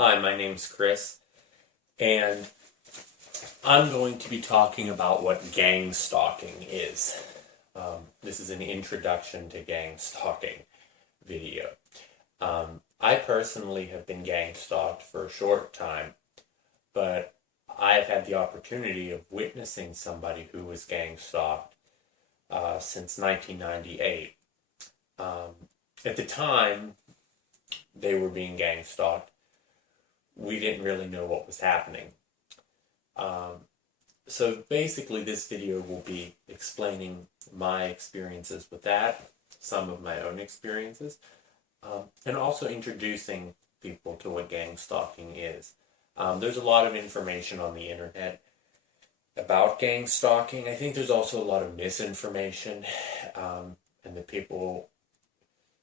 Hi, my name's Chris, and I'm going to be talking about what gang stalking is. This is an introduction to gang stalking video. I personally have been gang stalked for a short time, but I've had the opportunity of witnessing somebody who was gang stalked since 1998. At the time they were being gang stalked, we didn't really know what was happening. So basically this video will be explaining my experiences with that, some of my own experiences, and also introducing people to what gang stalking is. There's a lot of information on the internet about gang stalking. I think there's also a lot of misinformation, and that people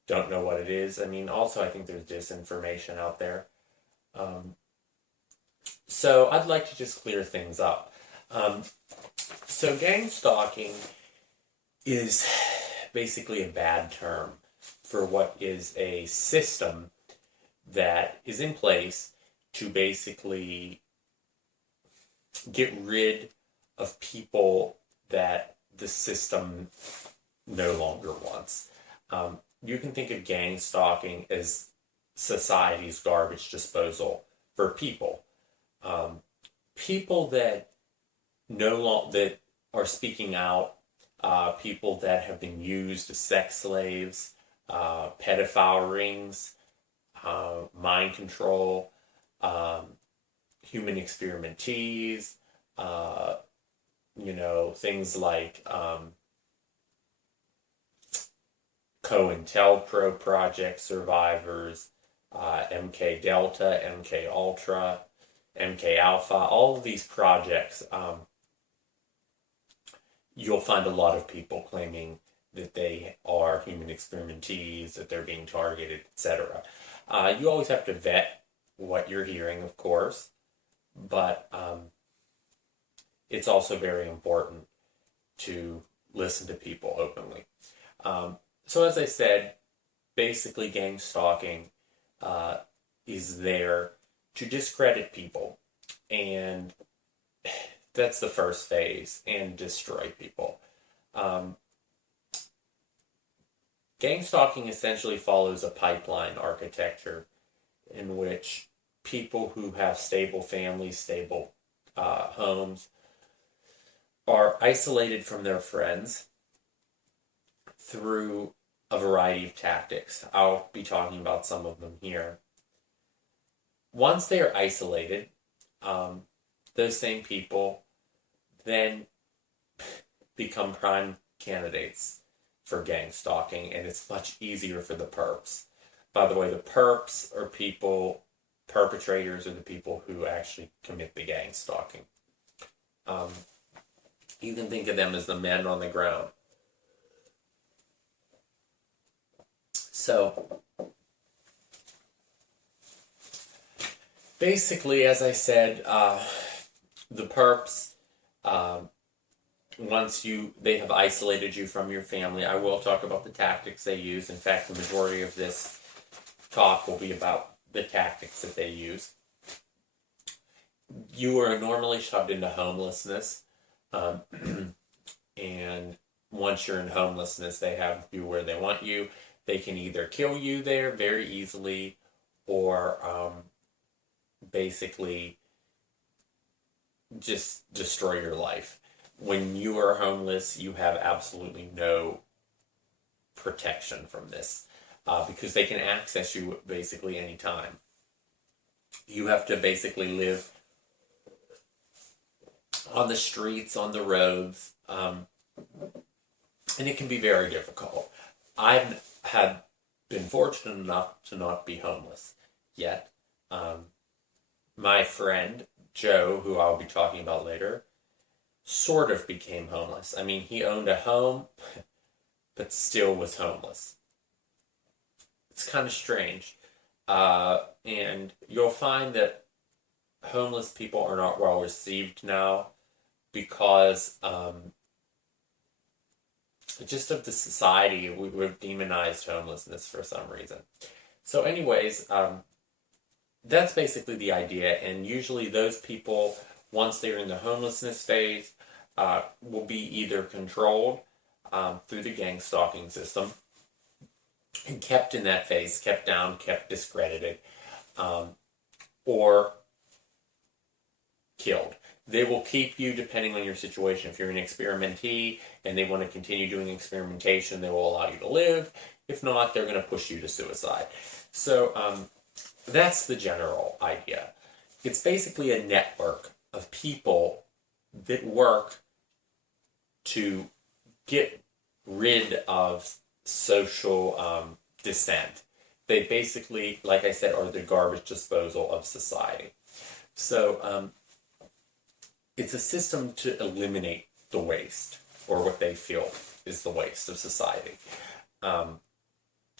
don't know what it is. Also I think there's disinformation out there. So I'd like to just clear things up. So gang stalking is basically a bad term for what is a system that is in place to basically get rid of people that the system no longer wants. You can think of gang stalking as society's garbage disposal for people. People that that are speaking out, people that have been used as sex slaves, pedophile rings, mind control, human experimentees, things like COINTELPRO project survivors, MK Delta, MK Ultra, MK Alpha, all of these projects, you'll find a lot of people claiming that they are human experimentees, that they're being targeted, etc. You always have to vet what you're hearing, of course, but it's also very important to listen to people openly. So as I said, basically gang stalking is there to discredit people, and that's the first phase, and destroy people. Gang stalking essentially follows a pipeline architecture in which people who have stable families, stable homes, are isolated from their friends through a variety of tactics. I'll be talking about some of them here. Once they are isolated, those same people then become prime candidates for gang stalking, and it's much easier for the perps. By the way, the perps are perpetrators are the people who actually commit the gang stalking. You can think of them as the men on the ground. So, basically, as I said, the perps, once they have isolated you from your family, I will talk about the tactics they use. In fact, the majority of this talk will be about the tactics that they use. You are normally shoved into homelessness, and once you're in homelessness, they have you where they want you. They can either kill you there very easily, or basically just destroy your life. When you are homeless, you have absolutely no protection from this, because they can access you basically anytime. You have to basically live on the streets, on the roads, and it can be very difficult. I've been fortunate enough to not be homeless yet. My friend Joe, who I'll be talking about later, sort of became homeless. He owned a home, but still was homeless. It's kind of strange. And you'll find that homeless people are not well received now because just of the society. We've demonized homelessness for some reason. So anyways, that's basically the idea. And usually those people, once they're in the homelessness phase, will be either controlled through the gang stalking system and kept in that phase, kept down, kept discredited, or killed. They will keep you depending on your situation. If you're an experimentee and they want to continue doing experimentation, they will allow you to live. If not, they're going to push you to suicide. So that's the general idea. It's basically a network of people that work to get rid of social dissent. They basically, like I said, are the garbage disposal of society. So it's a system to eliminate the waste, or what they feel is the waste of society. And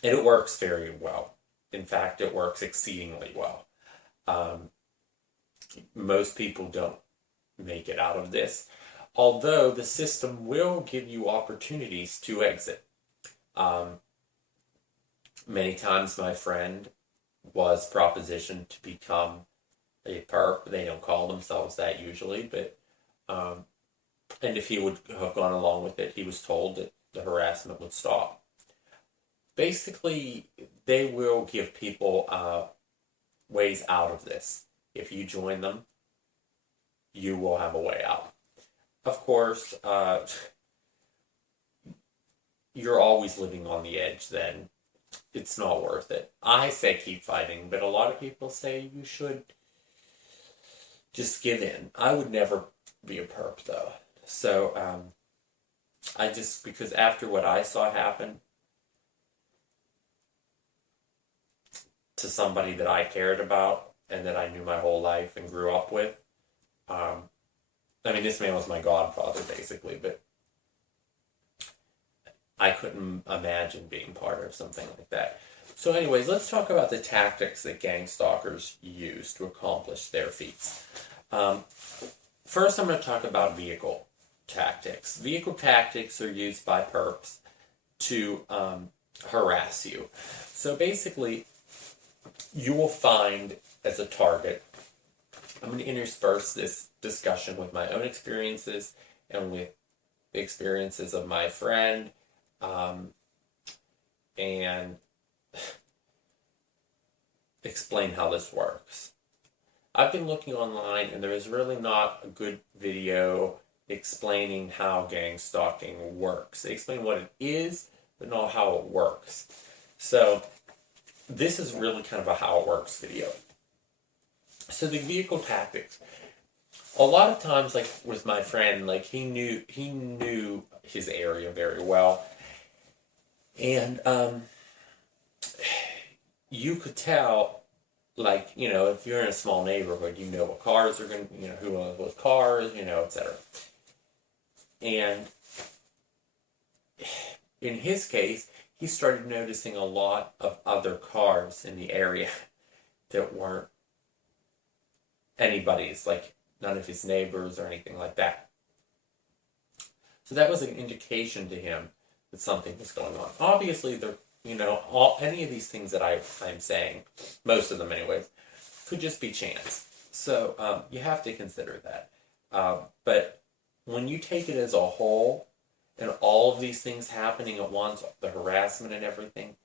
it works very well. In fact, it works exceedingly well. Most people don't make it out of this, although the system will give you opportunities to exit. Many times my friend was propositioned to become a perp. They don't call themselves that usually, but and if he would have gone along with it, he was told that the harassment would stop. Basically, they will give people ways out of this. If you join them, you will have a way out. Of course, you're always living on the edge then. It's not worth it. I say keep fighting, but a lot of people say you should just give in. I would never be a perp though. So because after what I saw happen to somebody that I cared about and that I knew my whole life and grew up with, I mean, this man was my godfather basically, but I couldn't imagine being part of something like that. So anyways, let's talk about the tactics that gang stalkers use to accomplish their feats. First, I'm going to talk about vehicle tactics. Vehicle tactics are used by perps to harass you. So basically, you will find as a target, I'm going to intersperse this discussion with my own experiences and with the experiences of my friend, and explain how this works. I've been looking online and there is really not a good video explaining how gang stalking works. They explain what it is, but not how it works. So this is really kind of a how it works video. So the vehicle tactics. A lot of times, like with my friend, like he knew his area very well. And you could tell, like, you know, if you're in a small neighborhood, you know what cars are going to, you know, who owns what cars, you know, etc. And in his case, he started noticing a lot of other cars in the area that weren't anybody's, like none of his neighbors or anything like that. So that was an indication to him that something was going on. Obviously, any of these things that I'm saying, most of them anyways, could just be chance. So you have to consider that. But when you take it as a whole, and all of these things happening at once, the harassment and everything,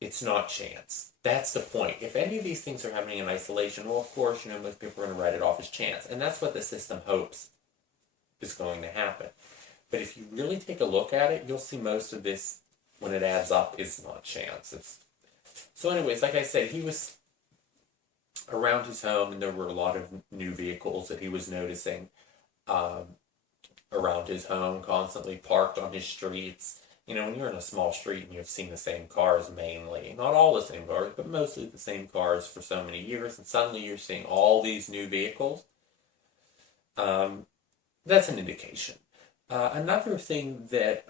it's not chance. That's the point. If any of these things are happening in isolation, well, of course, you know, most people are going to write it off as chance. And that's what the system hopes is going to happen. But if you really take a look at it, you'll see most of this, when it adds up, is not chance. So anyways, like I said, he was around his home, and there were a lot of new vehicles that he was noticing around his home, constantly parked on his streets. You know, when you're in a small street and you've seen the same cars mainly, not all the same cars, but mostly the same cars for so many years, and suddenly you're seeing all these new vehicles, that's an indication. Another thing that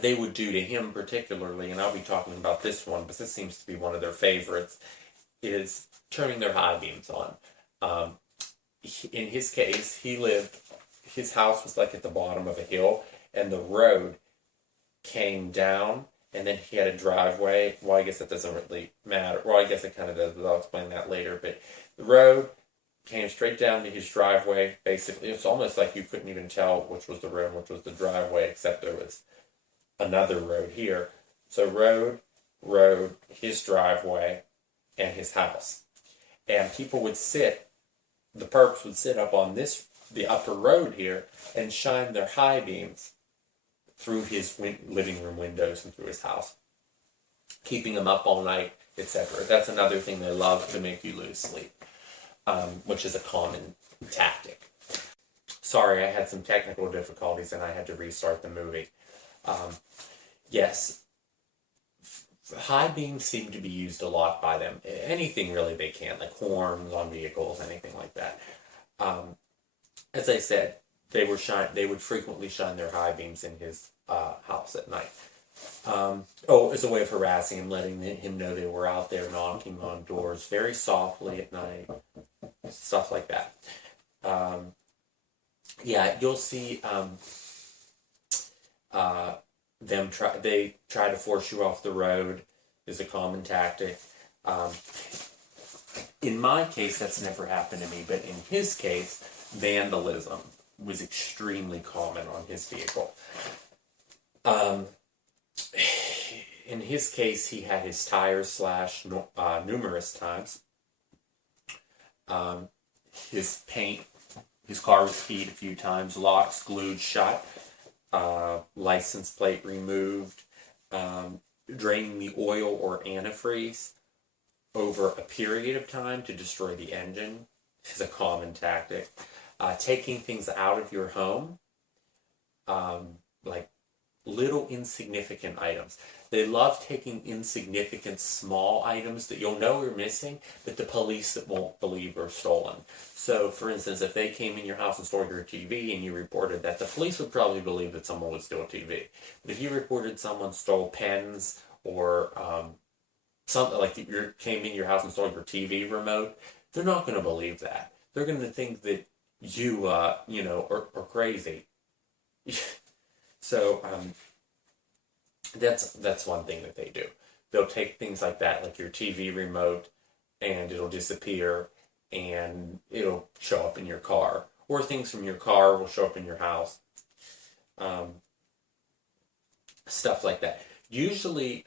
they would do to him particularly, and I'll be talking about this one, but this seems to be one of their favorites, is turning their high beams on. In his case, his house was like at the bottom of a hill, and the road came down and then he had a driveway. Well, I guess that doesn't really matter. Well, I guess it kind of does, but I'll explain that later. But the road came straight down to his driveway. Basically, it's almost like you couldn't even tell which was the road and which was the driveway, except there was another road here. So road, his driveway, and his house. And people would sit, the perps would sit up on the upper road here, and shine their high beams through his living room windows and through his house, keeping him up all night, etc. That's another thing they love, to make you lose sleep, which is a common tactic. Sorry, I had some technical difficulties and I had to restart the movie. Yes, high beams seem to be used a lot by them. Anything really they can, like horns on vehicles, anything like that. As I said, they would frequently shine their high beams in his house at night. As a way of harassing him, letting him know they were out there, knocking on doors very softly at night, stuff like that. You'll see they try to force you off the road is a common tactic. In my case, that's never happened to me, but in his case, vandalism was extremely common on his vehicle. In his case, he had his tires slashed numerous times. His paint, his car was keyed a few times, locks glued shut, license plate removed, draining the oil or antifreeze over a period of time to destroy the engine is a common tactic. Taking things out of your home, like little insignificant items. They love taking insignificant small items that you'll know are missing, but the police that won't believe are stolen. So, for instance, if they came in your house and stole your TV and you reported that, the police would probably believe that someone would steal a TV. But if you reported someone stole pens or something like you came in your house and stole your TV remote, they're not going to believe that. They're going to think that you, are crazy. So, that's one thing that they do. They'll take things like that, like your TV remote, and it'll disappear, and it'll show up in your car. Or things from your car will show up in your house. Stuff like that. Usually,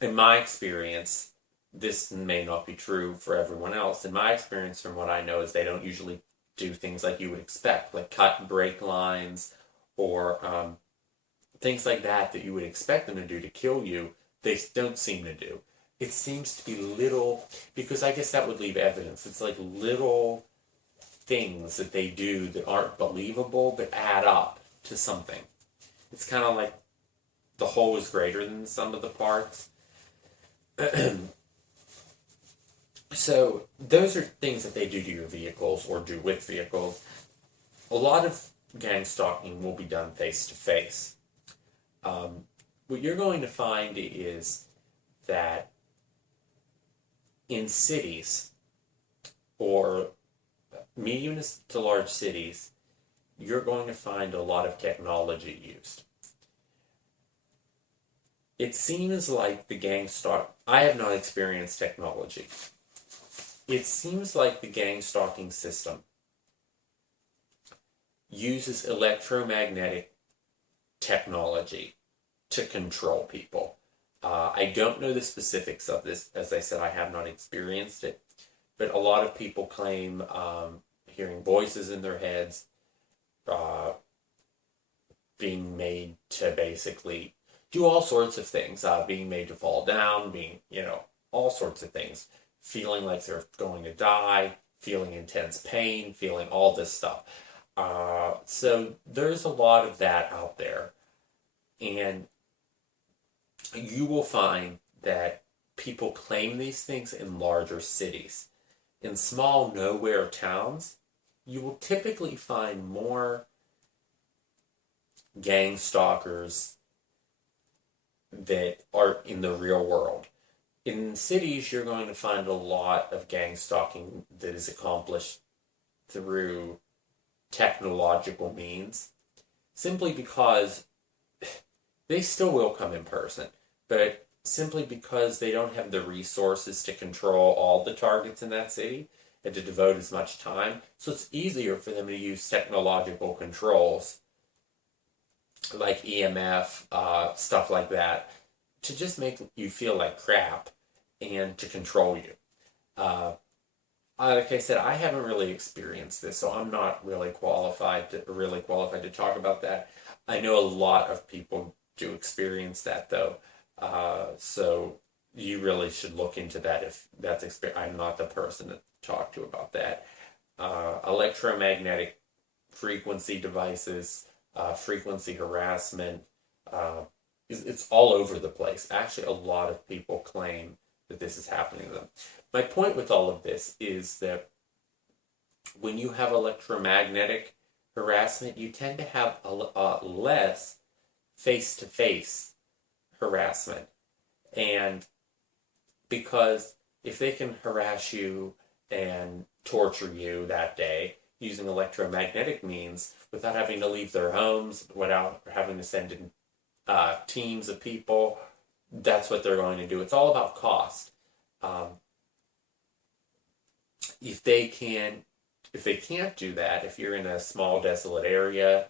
in my experience, this may not be true for everyone else. In my experience, from what I know, is they don't usually do things like you would expect, like cut brake lines, or things like that you would expect them to do to kill you. They don't seem to do. It seems to be little, because I guess that would leave evidence. It's like little things that they do that aren't believable but add up to something. It's kind of like the whole is greater than the sum of the parts. So those are things that they do to your vehicles or do with vehicles. A lot of gang stalking will be done face to face. What you're going to find is that in cities or medium to large cities, you're going to find a lot of technology used. It seems like the gang stalk. I have not experienced technology. It seems like the gang stalking system uses electromagnetic technology to control people. I don't know the specifics of this. As I said, I have not experienced it. But a lot of people claim hearing voices in their heads, being made to basically do all sorts of things, being made to fall down, all sorts of things, feeling like they're going to die, feeling intense pain, feeling all this stuff. So there's a lot of that out there. And you will find that people claim these things in larger cities. In small nowhere towns, you will typically find more gang stalkers that are in the real world. In cities, you're going to find a lot of gang stalking that is accomplished through technological means, simply because they still will come in person, but simply because they don't have the resources to control all the targets in that city and to devote as much time, so it's easier for them to use technological controls like EMF, stuff like that, to just make you feel like crap and to control you. Like I said, I haven't really experienced this, so I'm not really qualified to talk about that. I know a lot of people do experience that, though, so you really should look into that if that's experience. I'm not the person to talk to about that. Electromagnetic frequency devices, frequency harassment, it's all over the place. Actually, a lot of people claim that this is happening to them. My point with all of this is that when you have electromagnetic harassment, you tend to have less face-to-face harassment. And because if they can harass you and torture you that day using electromagnetic means without having to leave their homes, without having to send in teams of people, that's what they're going to do. It's all about cost. If they can't do that, if you're in a small desolate area,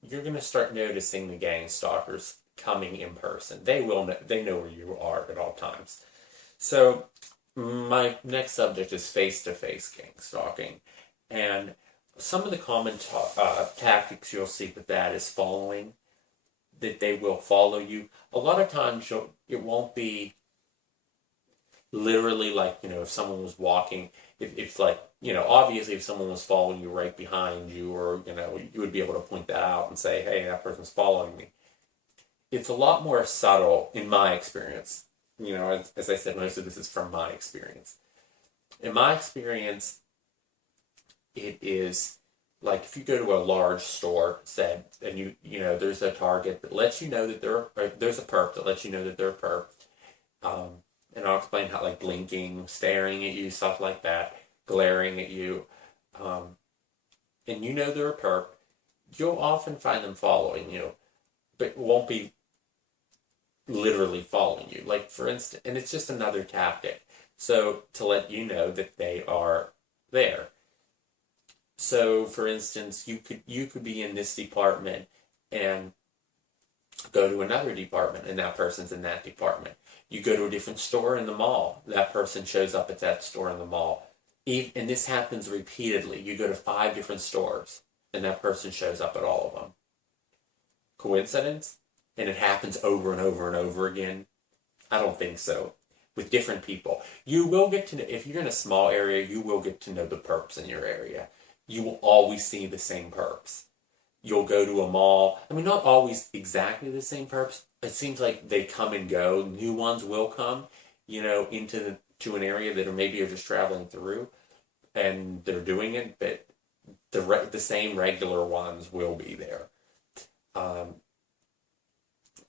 you're going to start noticing the gang stalkers coming in person. They know where you are at all times. So my next subject is face-to-face gang stalking, and some of the common tactics you'll see with that is following. That they will follow you. A lot of times it won't be literally like, if someone was walking, if like, obviously if someone was following you right behind you, or, you would be able to point that out and say, hey, that person's following me. It's a lot more subtle in my experience. As I said, most of this is from my experience. In my experience, it is like if you go to a large store, and there's a target that lets you know that there's a perp that lets you know that they're a perp. And I'll explain how, like blinking, staring at you, stuff like that, glaring at you. And they're a perp, you'll often find them following you, but won't be literally following you. Like, for instance, and it's just another tactic. So to let you know that they are there. So, for instance, you could be in this department and go to another department, and that person's in that department. You go to a different store in the mall, that person shows up at that store in the mall. And this happens repeatedly. You go to 5 different stores, and that person shows up at all of them. Coincidence? And it happens over and over and over again? I don't think so. With different people. You will get to know, if you're in a small area, you will get to know the perps in your area. You will always see the same perps. You'll go to a mall. I mean, not always exactly the same perps. It seems like they come and go. New ones will come, to an area that maybe you're just traveling through, and they're doing it, but the same regular ones will be there.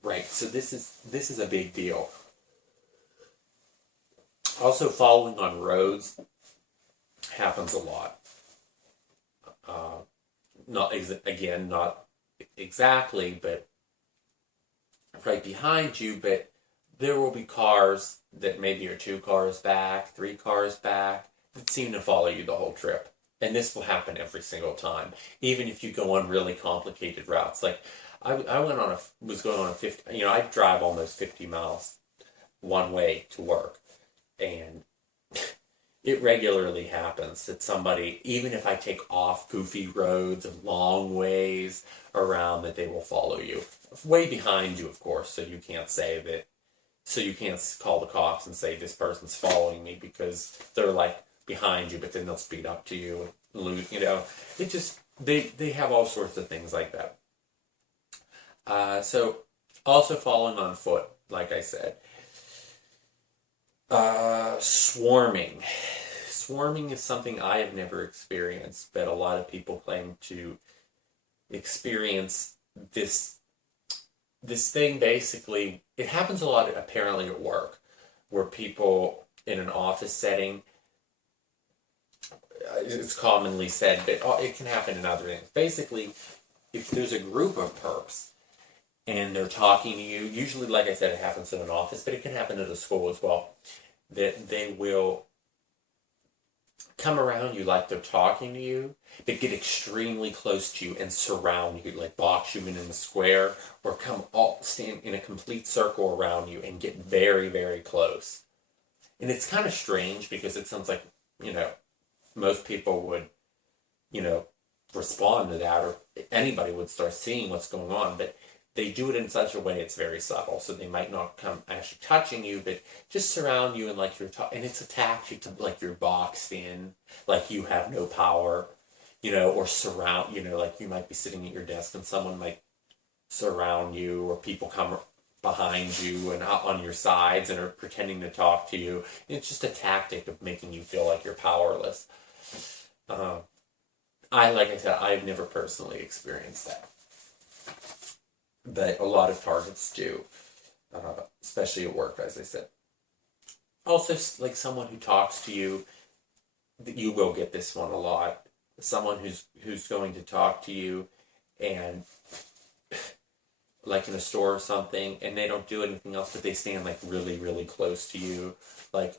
Right. So this is a big deal. Also, following on roads happens a lot. Not exactly, but right behind you, but there will be cars that maybe are 2 cars back, 3 cars back, that seem to follow you the whole trip. And this will happen every single time, even if you go on really complicated routes. Like, I was going on a 50, I drive almost 50 miles one way to work, and it regularly happens that somebody, even if I take off goofy roads and long ways around, that they will follow you. Way behind you, of course, so you can't call the cops and say this person's following me, because they're like behind you, but then they'll speed up to you and lose, It just, they have all sorts of things like that. So also following on foot, like I said. Swarming. Swarming is something I have never experienced, but a lot of people claim to experience this thing. Basically, it happens a lot apparently at work, where people in an office setting, it's commonly said, but it can happen in other things. Basically, if there's a group of perps and they're talking to you. Usually, like I said, it happens in an office, but it can happen at a school as well. That they will come around you like they're talking to you, but get extremely close to you and surround you, like box you in a square, or stand in a complete circle around you and get very, very close. And it's kind of strange because it sounds like, most people would, respond to that, or anybody would start seeing what's going on, but they do it in such a way it's very subtle, so they might not come actually touching you, but just surround you and like you're talking, and it's a tactic to like you're boxed in, like you have no power, or surround, like you might be sitting at your desk and someone might surround you, or people come behind you and out on your sides and are pretending to talk to you. It's just a tactic of making you feel like you're powerless. Like I said, I've never personally experienced that, but a lot of targets do, especially at work, as I said. Also, like someone who talks to you, you will get this one a lot. Someone who's going to talk to you, and like in a store or something, and they don't do anything else, but they stand like really, really close to you. Like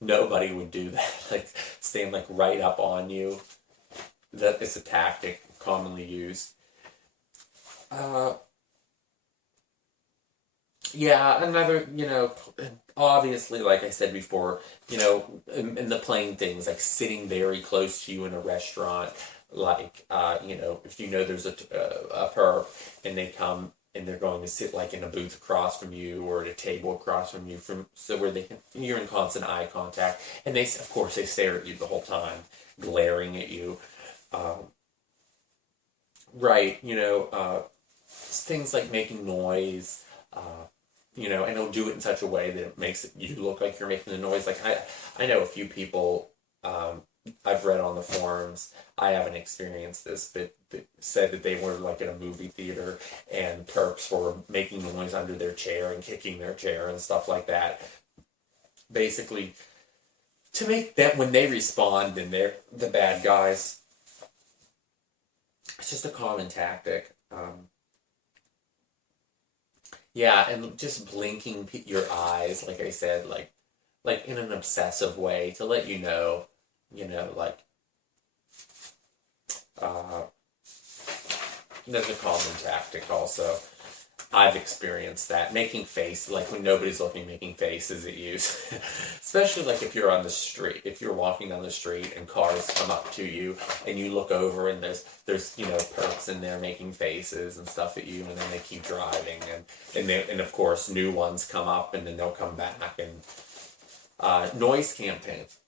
nobody would do that. Like stand like right up on you. That is a tactic commonly used. Yeah, another, obviously, like I said before, in the plain things, like sitting very close to you in a restaurant, like, if there's a perp, and they come and they're going to sit like in a booth across from you or at a table across from you, so where you're in constant eye contact, and of course, they stare at you the whole time, glaring at you. Right, things like making noise, and he'll do it in such a way that it makes you look like you're making the noise. Like I know a few people, I've read on the forums, I haven't experienced this, but said that they were like in a movie theater and perps were making noise under their chair and kicking their chair and stuff like that. Basically, to make that when they respond and they're the bad guys, it's just a common tactic. Yeah, and just blinking your eyes, like I said, like in an obsessive way to let you know, like, that's a common tactic also. I've experienced that. Making face, like when nobody's looking, making faces at you. Especially like if you're on the street, if you're walking down the street and cars come up to you and you look over and there's perps in there making faces and stuff at you, and then they keep driving, and of course new ones come up and then they'll come back, and noise campaigns.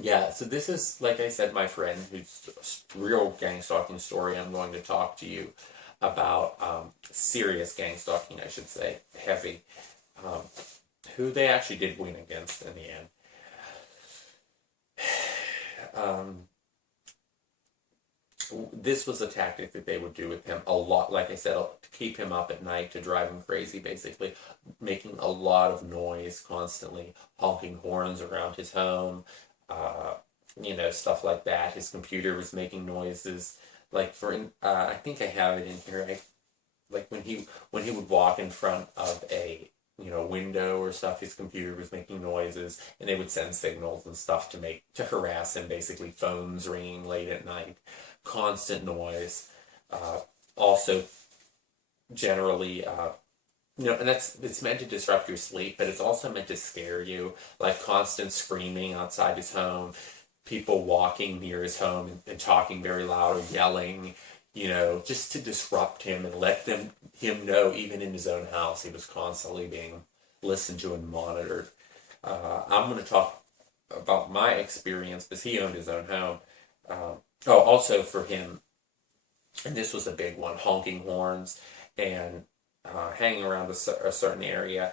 Yeah, so this is, like I said, my friend who's real gang stalking story I'm going to talk to you about, serious gang stalking, I should say, heavy, who they actually did win against in the end. This was a tactic that they would do with him a lot, like I said, to keep him up at night, to drive him crazy, basically, making a lot of noise constantly, honking horns around his home, stuff like that. His computer was making noises. Like I think I have it in here. Like when he would walk in front of a window or stuff, his computer was making noises, and they would send signals and stuff to harass him. Basically, phones ringing late at night, constant noise. Also, generally, and it's meant to disrupt your sleep, but it's also meant to scare you. Like constant screaming outside his home, people walking near his home and talking very loud or yelling, just to disrupt him and let him know, even in his own house, he was constantly being listened to and monitored. I'm going to talk about my experience because he owned his own home. Also for him, and this was a big one, honking horns and hanging around a certain area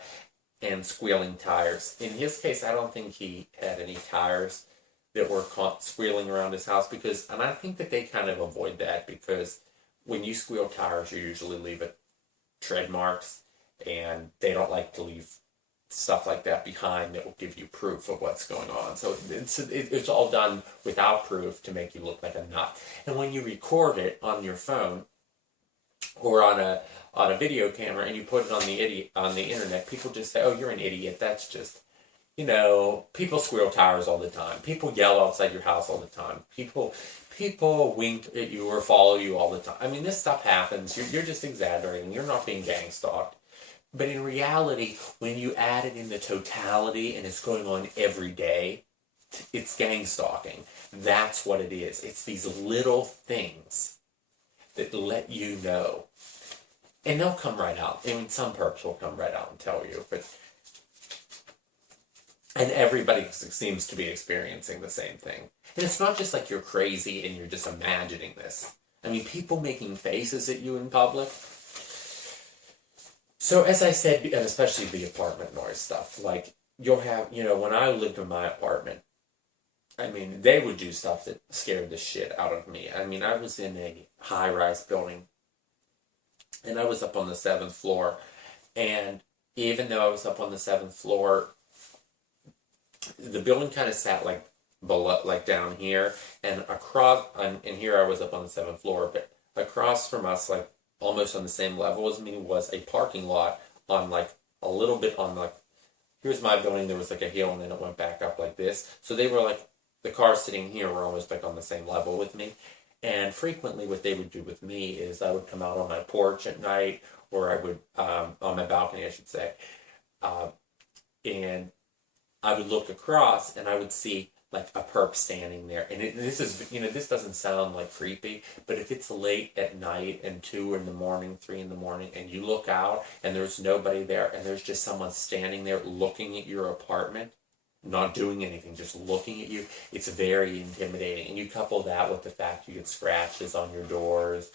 and squealing tires. In his case, I don't think he had any tires that were squealing around his house, and I think that they kind of avoid that, because when you squeal tires, you usually leave it tread marks, and they don't like to leave stuff like that behind that will give you proof of what's going on. So it's all done without proof to make you look like a nut. And when you record it on your phone or on on a video camera and you put it on the internet, people just say, "Oh, you're an idiot." That's just, people squeal tires all the time. People yell outside your house all the time. People wink at you or follow you all the time. I mean, this stuff happens. You're just exaggerating. You're not being gang stalked. But in reality, when you add it in the totality and it's going on every day, it's gang stalking. That's what it is. It's these little things that let you know. And they'll come right out. I mean, some perps will come right out and tell you. And everybody seems to be experiencing the same thing. And it's not just like you're crazy and you're just imagining this. I mean, people making faces at you in public. So as I said, and especially the apartment noise stuff, like you'll have, when I lived in my apartment, I mean, they would do stuff that scared the shit out of me. I mean, I was in a high-rise building, and I was up on the 7th floor, and even though I was up on the 7th floor, the building kind of sat like below, like down here, and and here I was up on the 7th floor, but across from us, like almost on the same level as me, was a parking lot on like a little bit on like, here's my building, there was like a hill and then it went back up like this. So they were like, the cars sitting here were almost like on the same level with me. And frequently what they would do with me is I would come out on my porch at night, or I would, on my balcony, I should say, and I would look across and I would see like a perp standing there. And this is, this doesn't sound like creepy, but if it's late at night and 2 in the morning, 3 in the morning, and you look out and there's nobody there and there's just someone standing there looking at your apartment, not doing anything, just looking at you, it's very intimidating. And you couple that with the fact you get scratches on your doors,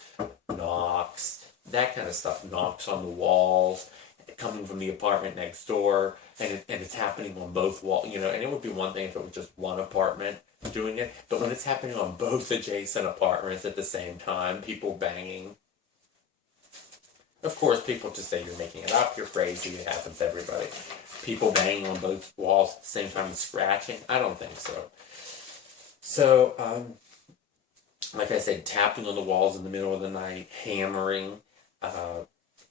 knocks, that kind of stuff, knocks on the walls, coming from the apartment next door, and it's happening on both walls, and it would be one thing if it was just one apartment doing it, but when it's happening on both adjacent apartments at the same time, people banging. Of course, people just say you're making it up, you're crazy, it happens to everybody. People banging on both walls at the same time and scratching, I don't think so. So, like I said, tapping on the walls in the middle of the night, hammering,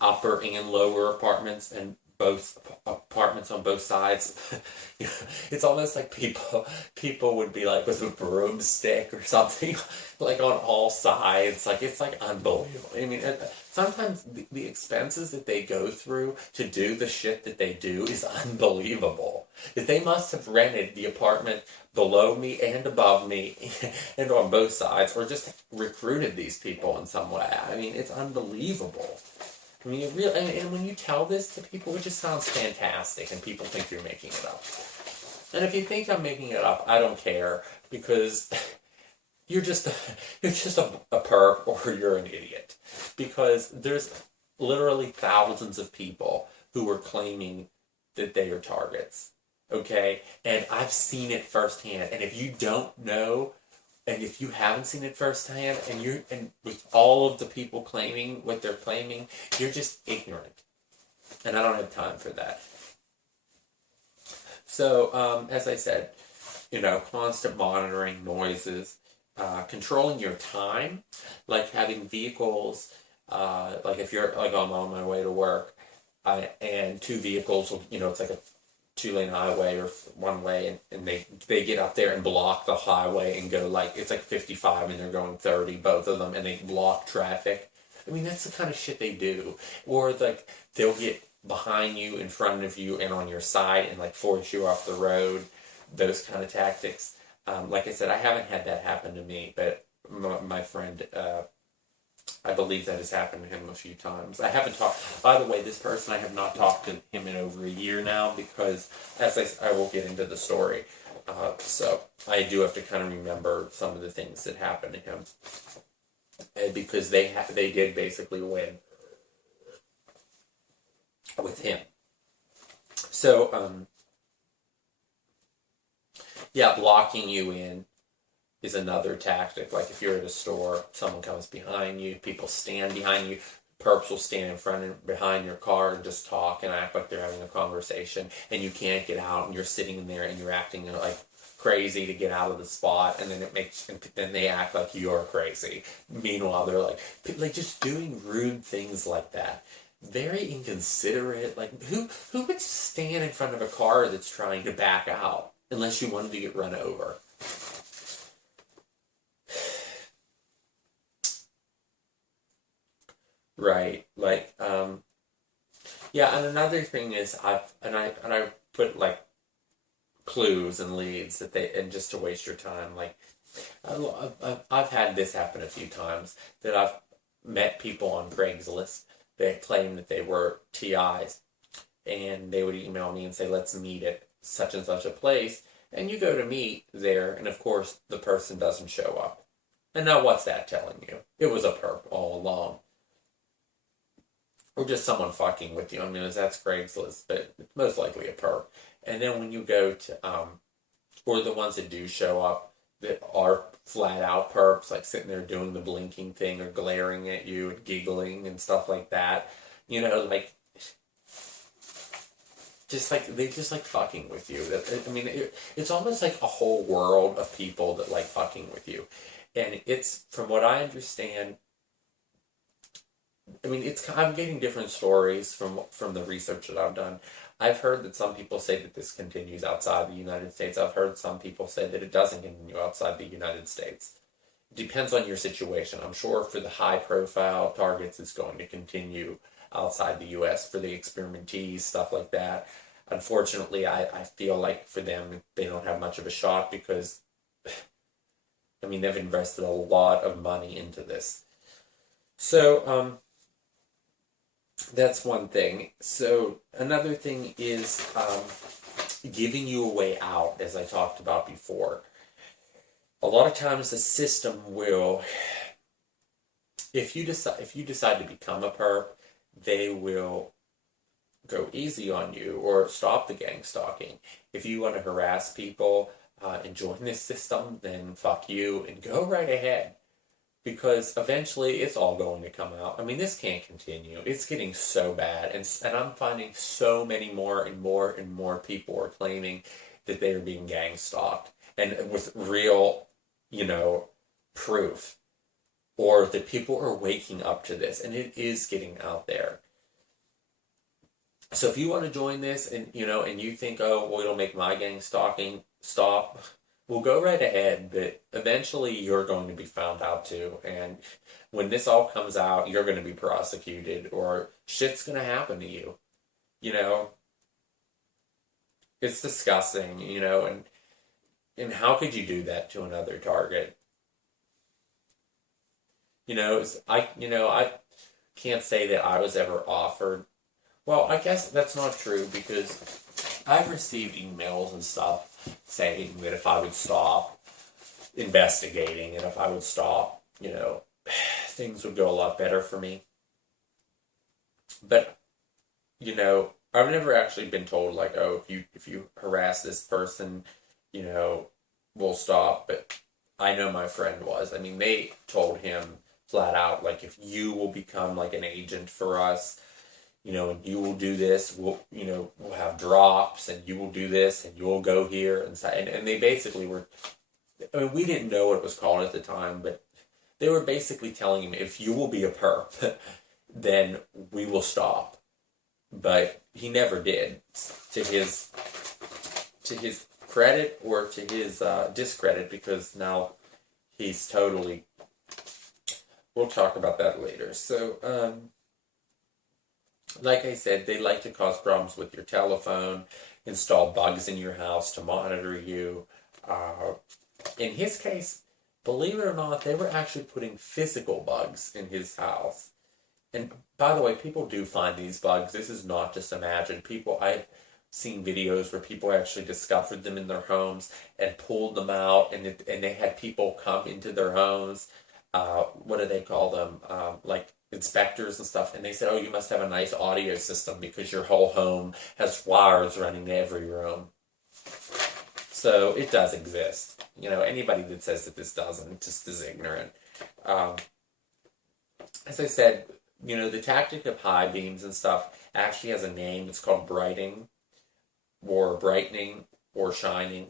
upper and lower apartments and both apartments on both sides. It's almost like people would be like with a broomstick or something, like on all sides. Like, it's like unbelievable. I mean, sometimes the expenses that they go through to do the shit that they do is unbelievable. That they must have rented the apartment below me and above me and on both sides, or just recruited these people in some way. I mean, it's unbelievable. I mean, and when you tell this to people, it just sounds fantastic, and people think you're making it up. And if you think I'm making it up, I don't care, because you're just a perp, or you're an idiot. Because there's literally thousands of people who are claiming that they are targets, okay? And I've seen it firsthand, and if you don't know, and if you haven't seen it firsthand, and with all of the people claiming what they're claiming, you're just ignorant. And I don't have time for that. So, as I said, constant monitoring, noises, controlling your time, like having vehicles, like if you're like on my way to work, and two vehicles, it's like a 2-lane highway or one way, and they get up there and block the highway and go like, it's like 55 and they're going 30, both of them, and they block traffic. I mean, that's the kind of shit they do. Or like they'll get behind you, in front of you, and on your side, and like force you off the road. Those kind of tactics. Like I said, I haven't had that happen to me, but my friend, I believe that has happened to him a few times. I haven't talked, by the way, this person, I have not talked to him in over a year now, because, as I will get into the story, so I do have to kind of remember some of the things that happened to him, because they did basically win with him. So, yeah, blocking you in is another tactic. Like if you're at a store, someone comes behind you, people stand behind you, perps will stand in front and behind your car and just talk and act like they're having a conversation, and you can't get out, and you're sitting in there and you're acting like crazy to get out of the spot, and then they act like you're crazy. Meanwhile, they're like just doing rude things like that. Very inconsiderate. Like who would stand in front of a car that's trying to back out unless you wanted to get run over? Right. Like yeah, and another thing is I put like clues and leads that they and just to waste your time. Like I've had this happen a few times that I've met people on Craigslist that claim that they were TIs, and they would email me and say, let's meet at such and such a place, and you go to meet there, and of course the person doesn't show up. And now what's that telling you? It was a perp all along. Or just someone fucking with you. I mean, that's Craigslist, but it's most likely a perp. And then when you go to, or the ones that do show up that are flat out perps, like sitting there doing the blinking thing or glaring at you and giggling and stuff like that, you know, like, just like, they just like fucking with you. I mean, it's almost like a whole world of people that like fucking with you. And it's, from what I understand, I mean, I'm getting different stories from the research that I've done. I've heard that some people say that this continues outside the United States. I've heard some people say that it doesn't continue outside the United States. It depends on your situation. I'm sure for the high-profile targets, it's going to continue outside the U.S. for the experimentees, stuff like that. Unfortunately, I feel like for them, they don't have much of a shot because, I mean, they've invested a lot of money into this. So, that's one thing. So another thing is giving you a way out, as I talked about before. A lot of times the system will, if you decide to become a perp, they will go easy on you or stop the gang stalking. If you want to harass people and join this system, then fuck you and go right ahead. Because eventually it's all going to come out. I mean, this can't continue. It's getting so bad. And I'm finding so many more and more and more people are claiming that they are being gang stalked. And with real, you know, proof. Or that people are waking up to this. And it is getting out there. So if you want to join this and, you know, and you think, oh, well, it'll make my gang stalking stop, well, go right ahead, but eventually you're going to be found out too. And when this all comes out, you're going to be prosecuted or shit's going to happen to you. You know? It's disgusting, you know, and how could you do that to another target? You know, I can't say that I was ever offered. Well, I guess that's not true because I've received emails and stuff saying that if I would stop investigating and if I would stop, you know, things would go a lot better for me. But, you know, I've never actually been told like, oh, if you harass this person, you know, we'll stop. But I know my friend was. I mean, they told him flat out, like, if you will become like an agent for us, you know, and you will do this, we'll have drops, and you will do this, and you'll go here, and they basically were, I mean, we didn't know what it was called at the time, but they were basically telling him, if you will be a perp, then we will stop. But he never did, to his credit or to his discredit, because now he's totally, we'll talk about that later. So, like I said, they like to cause problems with your telephone, install bugs in your house to monitor you. In his case, believe it or not, they were actually putting physical bugs in his house. And by the way, people do find these bugs. This is not just imagined. I've seen videos where people actually discovered them in their homes and pulled them out, and they had people come into their homes. What do they call them? Like inspectors and stuff, and they said, oh, you must have a nice audio system because your whole home has wires running to every room. So it does exist. You know, anybody that says that this doesn't just is ignorant. As I said, you know, the tactic of high beams and stuff actually has a name. It's called brightening or brightening or shining.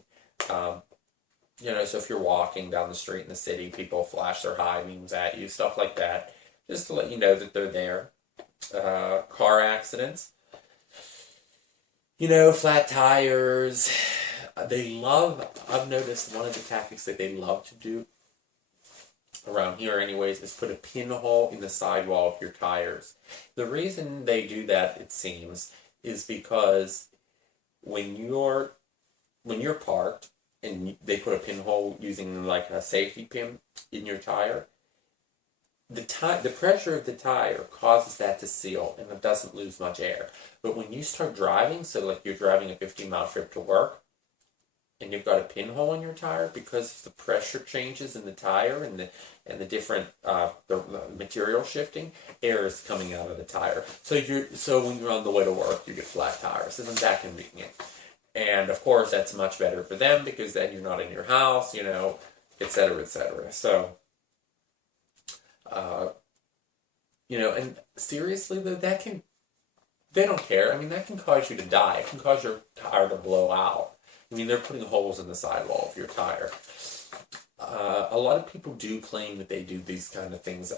So if you're walking down the street in the city, people flash their high beams at you, stuff like that, just to let you know that they're there. Car accidents, flat tires. I've noticed one of the tactics that they love to do around here anyways, is put a pinhole in the sidewall of your tires. The reason they do that, it seems, is because when you're parked and they put a pinhole using like a safety pin in your tire, the pressure of the tire causes that to seal and it doesn't lose much air. But when you start driving, so like you're driving a 15-mile trip to work, and you've got a pinhole in your tire, because the pressure changes in the tire and the different the material shifting, air is coming out of the tire. So when you're on the way to work, you get flat tires. Isn't that convenient? And of course, that's much better for them because then you're not in your house, et cetera, et cetera. So, and seriously though, they don't care. I mean, that can cause you to die. It can cause your tire to blow out. I mean, they're putting holes in the sidewall of your tire. A lot of people do claim that they do these kind of things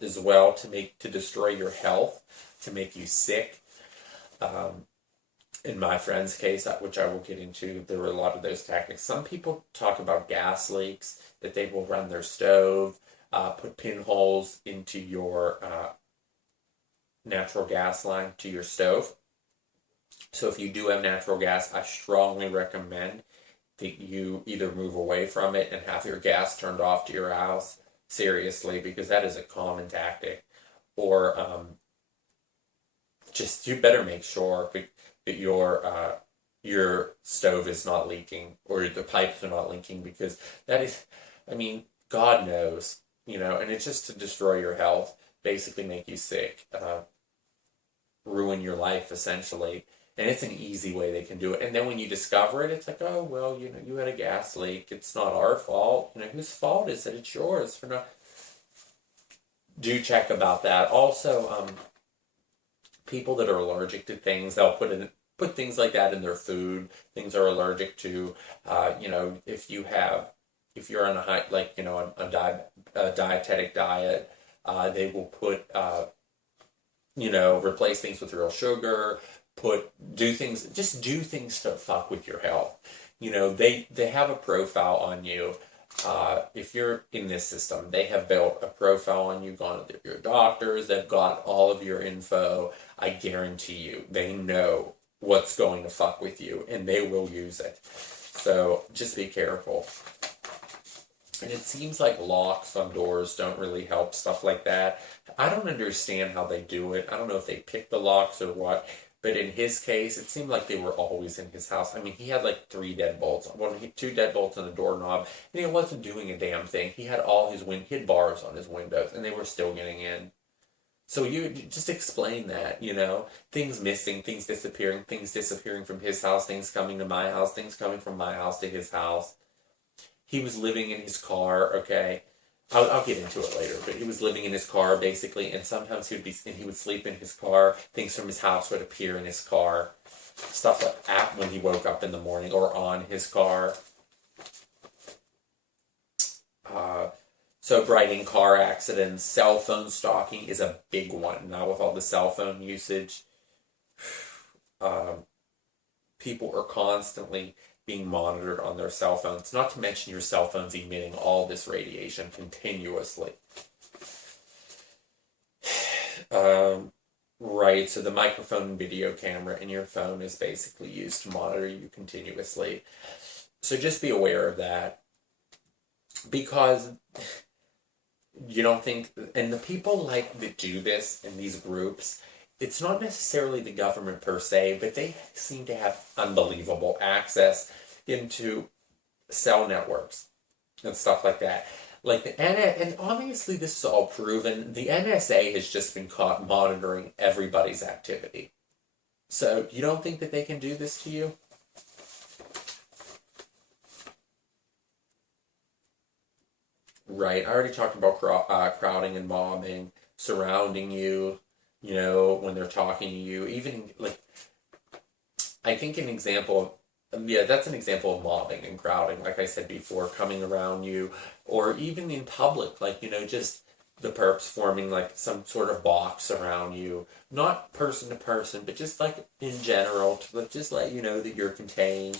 as well to destroy your health, to make you sick. In my friend's case, which I will get into, there were a lot of those tactics. Some people talk about gas leaks, that they will run their stove, put pinholes into your natural gas line to your stove. So if you do have natural gas, I strongly recommend that you either move away from it and have your gas turned off to your house, seriously, because that is a common tactic. Or just you better make sure that your stove is not leaking or the pipes are not leaking, because that is, I mean, God knows, and it's just to destroy your health, basically make you sick, ruin your life essentially. And it's an easy way they can do it. And then when you discover it, it's like, oh, well, you had a gas leak. It's not our fault. Whose fault is it? It's yours for not. Do check about that. Also, people that are allergic to things, they'll put things like that in their food. Things are allergic to. If you're on a high, like a dietetic diet, they will put replace things with real sugar. Do things to fuck with your health. They have a profile on you. If you're in this system, they have built a profile on you, gone to your doctors, they've got all of your info. I guarantee you, they know what's going to fuck with you, and they will use it. So just be careful. And it seems like locks on doors don't really help, stuff like that. I don't understand how they do it. I don't know if they pick the locks or what. But in his case, it seemed like they were always in his house. I mean, he had like 3 deadbolts. 2 deadbolts on the doorknob, and he wasn't doing a damn thing. He had he had bars on his windows, and they were still getting in. So you just explain that, things missing, things disappearing from his house, things coming to my house, things coming from my house to his house. He was living in his car, okay? I'll get into it later, but he was living in his car basically, and sometimes he would sleep in his car. Things from his house would appear in his car, stuff like that when he woke up in the morning or on his car. So writing car accidents, cell phone stalking is a big one now with all the cell phone usage. People are constantly being monitored on their cell phones, not to mention your cell phone's emitting all this radiation continuously. Right, so the microphone and video camera in your phone is basically used to monitor you continuously. So just be aware of that. Because you don't think, and the people that do this in these groups, it's not necessarily the government per se, but they seem to have unbelievable access into cell networks and stuff like that. Like and obviously this is all proven. The NSA has just been caught monitoring everybody's activity. So you don't think that they can do this to you? Right, I already talked about crowding and mobbing, surrounding you, when they're talking to you. Even, I think an example Yeah, that's an example of mobbing and crowding, like I said before, coming around you, or even in public, like, just the perps forming like some sort of box around you, not person to person, but just like in general, to just let you know that you're contained,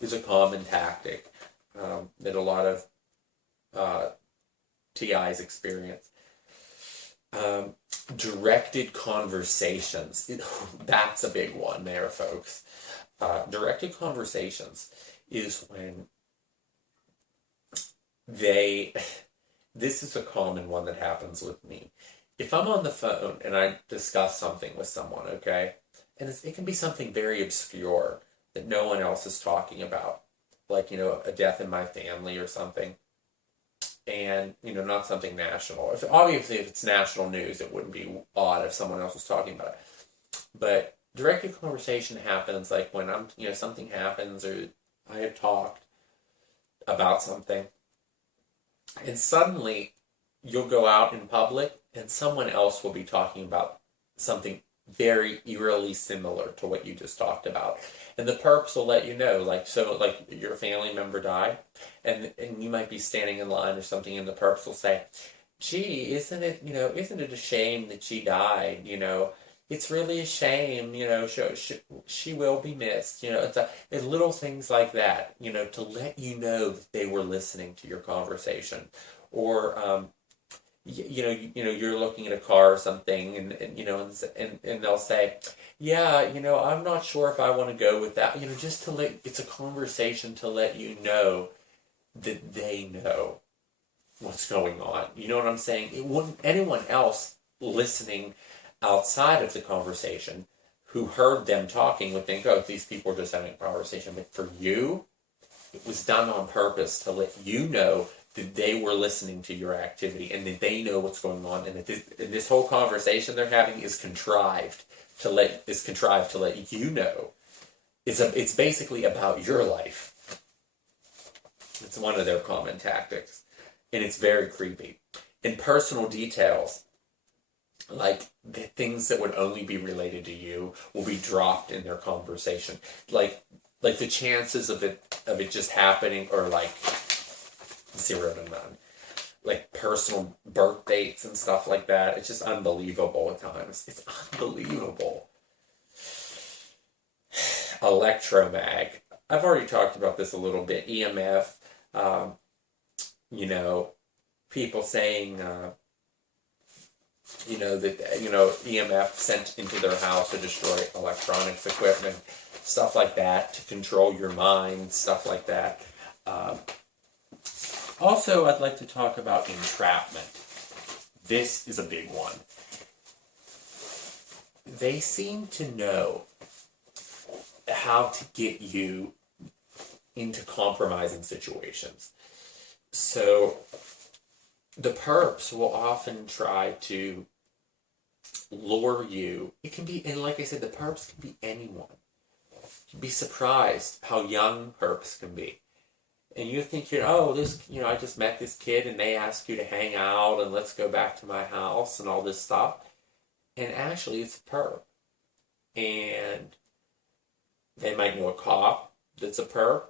is a common tactic that a lot of TIs experience. Directed conversations. That's a big one there, folks. Directed conversations is when this is a common one that happens with me. If I'm on the phone and I discuss something with someone, okay, and it can be something very obscure that no one else is talking about, like, a death in my family or something, and, not something national. Obviously, if it's national news, it wouldn't be odd if someone else was talking about it. But directed conversation happens like when something happens or I have talked about something, and suddenly you'll go out in public and someone else will be talking about something very eerily similar to what you just talked about. And the perps will let you know, like your family member died, and you might be standing in line or something, and the perps will say, "Gee, isn't it a shame that she died? It's really a shame. She will be missed. It's little things like that. To let you know that they were listening to your conversation, or you're looking at a car or something, and they'll say, yeah, I'm not sure if I want to go with that. Just it's a conversation to let you know that they know what's going on. You know what I'm saying? It wouldn't anyone else listening outside of the conversation who heard them talking would think, oh, these people are just having a conversation. But for you, it was done on purpose to let you know that they were listening to your activity and that they know what's going on, and that this whole conversation they're having is contrived to let you know. It's basically about your life. It's one of their common tactics, and it's very creepy. And personal details, like the things that would only be related to you, will be dropped in their conversation. Like the chances of it just happening are like 0 to none. Like personal birth dates and stuff like that. It's just unbelievable at times. It's unbelievable. Electromag. I've already talked about this a little bit. EMF. People saying, that EMF sent into their house to destroy electronics equipment, stuff like that, to control your mind, stuff like that. Also, I'd like to talk about entrapment. This is a big one. They seem to know how to get you into compromising situations. So the perps will often try to lure you. It can be, and like I said, the perps can be anyone. You'd be surprised how young perps can be. And you think, I just met this kid and they asked you to hang out and let's go back to my house and all this stuff. And actually it's a perp. And they might know a cop that's a perp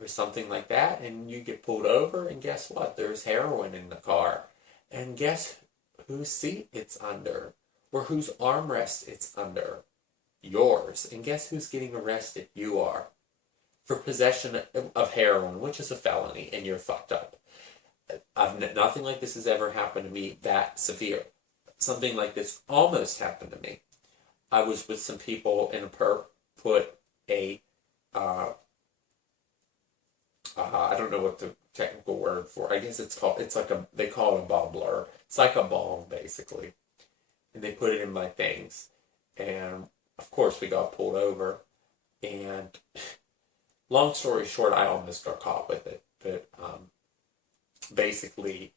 or something like that, and you get pulled over, and guess what? There's heroin in the car. And guess whose seat it's under? Or whose armrest it's under? Yours. And guess who's getting arrested? You are. For possession of heroin, which is a felony, and you're fucked up. Nothing like this has ever happened to me that severe. Something like this almost happened to me. I was with some people, and a perp put a I don't know what the technical word for. I guess they call it a bubbler. It's like a bomb, basically. And they put it in my things, and of course we got pulled over. And long story short, I almost got caught with it, but basically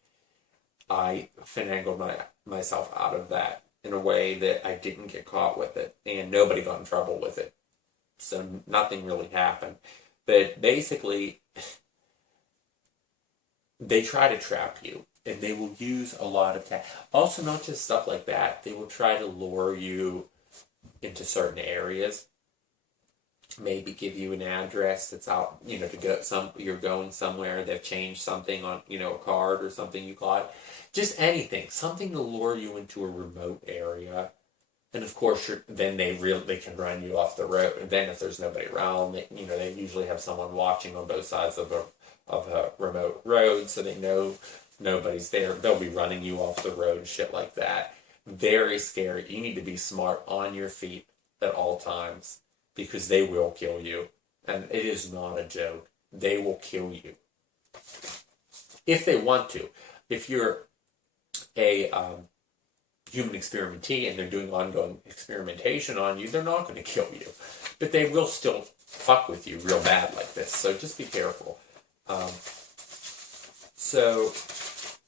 I finagled myself out of that in a way that I didn't get caught with it, and nobody got in trouble with it. So nothing really happened. But basically, they try to trap you, and they will use a lot of also, not just stuff like that. They will try to lure you into certain areas. maybe give you an address that's out, to go you're going somewhere, they've changed something on, a card or something you got. Just anything, something to lure you into a remote area. And of course, then they can run you off the road. And then if there's nobody around, they usually have someone watching on both sides of a remote road, so they know nobody's there. They'll be running you off the road, shit like that. Very scary. You need to be smart on your feet at all times, because they will kill you. And it is not a joke. They will kill you. If they want to. If you're a human experimentee and they're doing ongoing experimentation on you, they're not going to kill you. But they will still fuck with you real bad like this. So just be careful. So,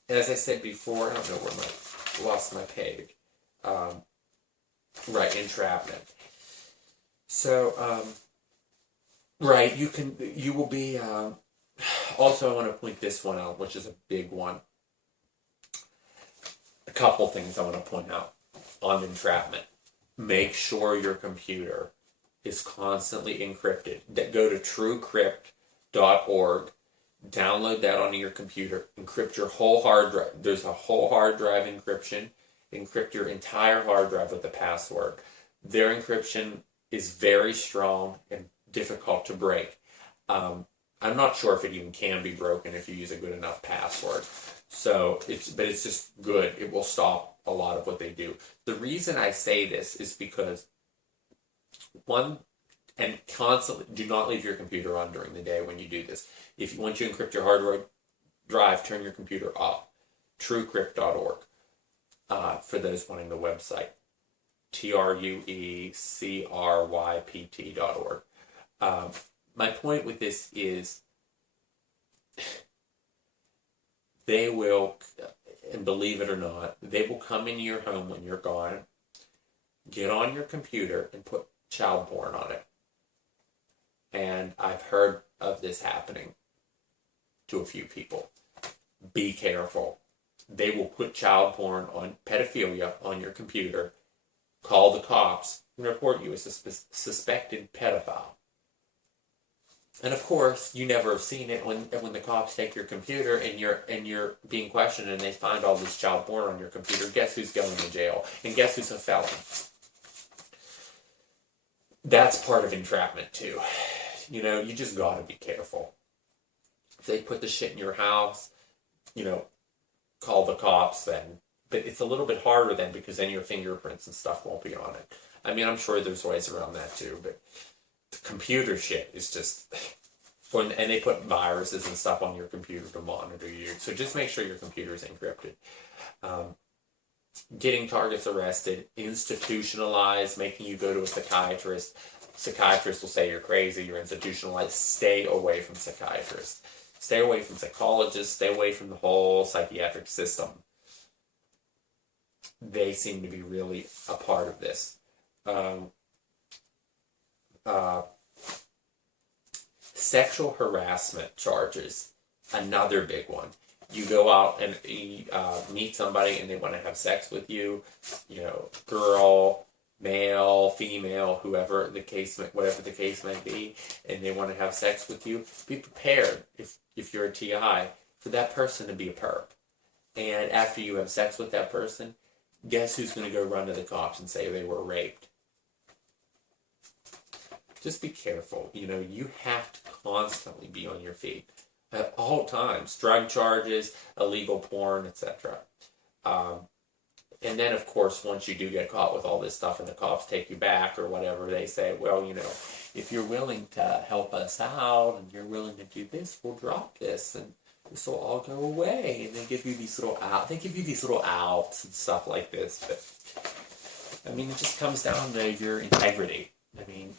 as I said before, I don't know where lost my page. Right, entrapment. So, right, you will be, also I want to point this one out, which is a big one. A couple things I want to point out on entrapment. Make sure your computer is constantly encrypted. Go to truecrypt.org, download that onto your computer, encrypt your whole hard drive. There's a whole hard drive encryption. Encrypt your entire hard drive with a password. Their encryption is very strong and difficult to break. I'm not sure if it even can be broken if you use a good enough password. So it's just good. It will stop a lot of what they do. The reason I say this is because constantly do not leave your computer on during the day when you do this. Once you encrypt your hard drive, turn your computer off. Truecrypt.org. For those wanting the website. truecrypt.org. My point with this is they will, and believe it or not, they will come into your home when you're gone, get on your computer, and put child porn on it. And I've heard of this happening to a few people. Be careful. They will put child porn on pedophilia on your computer, call the cops, and report you as a suspected pedophile. And of course, you never have seen it when the cops take your computer and you're being questioned and they find all this child porn on your computer. Guess who's going to jail? And guess who's a felon? That's part of entrapment too. You just got to be careful. If they put the shit in your house, call the cops then. But it's a little bit harder then, because then your fingerprints and stuff won't be on it. I mean, I'm sure there's ways around that too, but the computer shit is just... And they put viruses and stuff on your computer to monitor you. So just make sure your computer is encrypted. Getting targets arrested, institutionalized, making you go to a psychiatrist. Psychiatrists will say you're crazy, you're institutionalized. Stay away from psychiatrists. Stay away from psychologists. Stay away from the whole psychiatric system. They seem to be really a part of this. Sexual harassment charges, another big one. You go out and meet somebody and they want to have sex with you, girl, male, female, whatever the case might be, and they want to have sex with you. Be prepared, if you're a TI, for that person to be a perp. And after you have sex with that person, guess who's going to go run to the cops and say they were raped? Just be careful. You have to constantly be on your feet at all times. Drug charges, illegal porn, etc. And then, of course, once you do get caught with all this stuff and the cops take you back or whatever, they say, well, if you're willing to help us out and you're willing to do this, we'll drop this and this will all go away. And they give you these little outs and stuff like this. But, I mean, it just comes down to your integrity. I mean,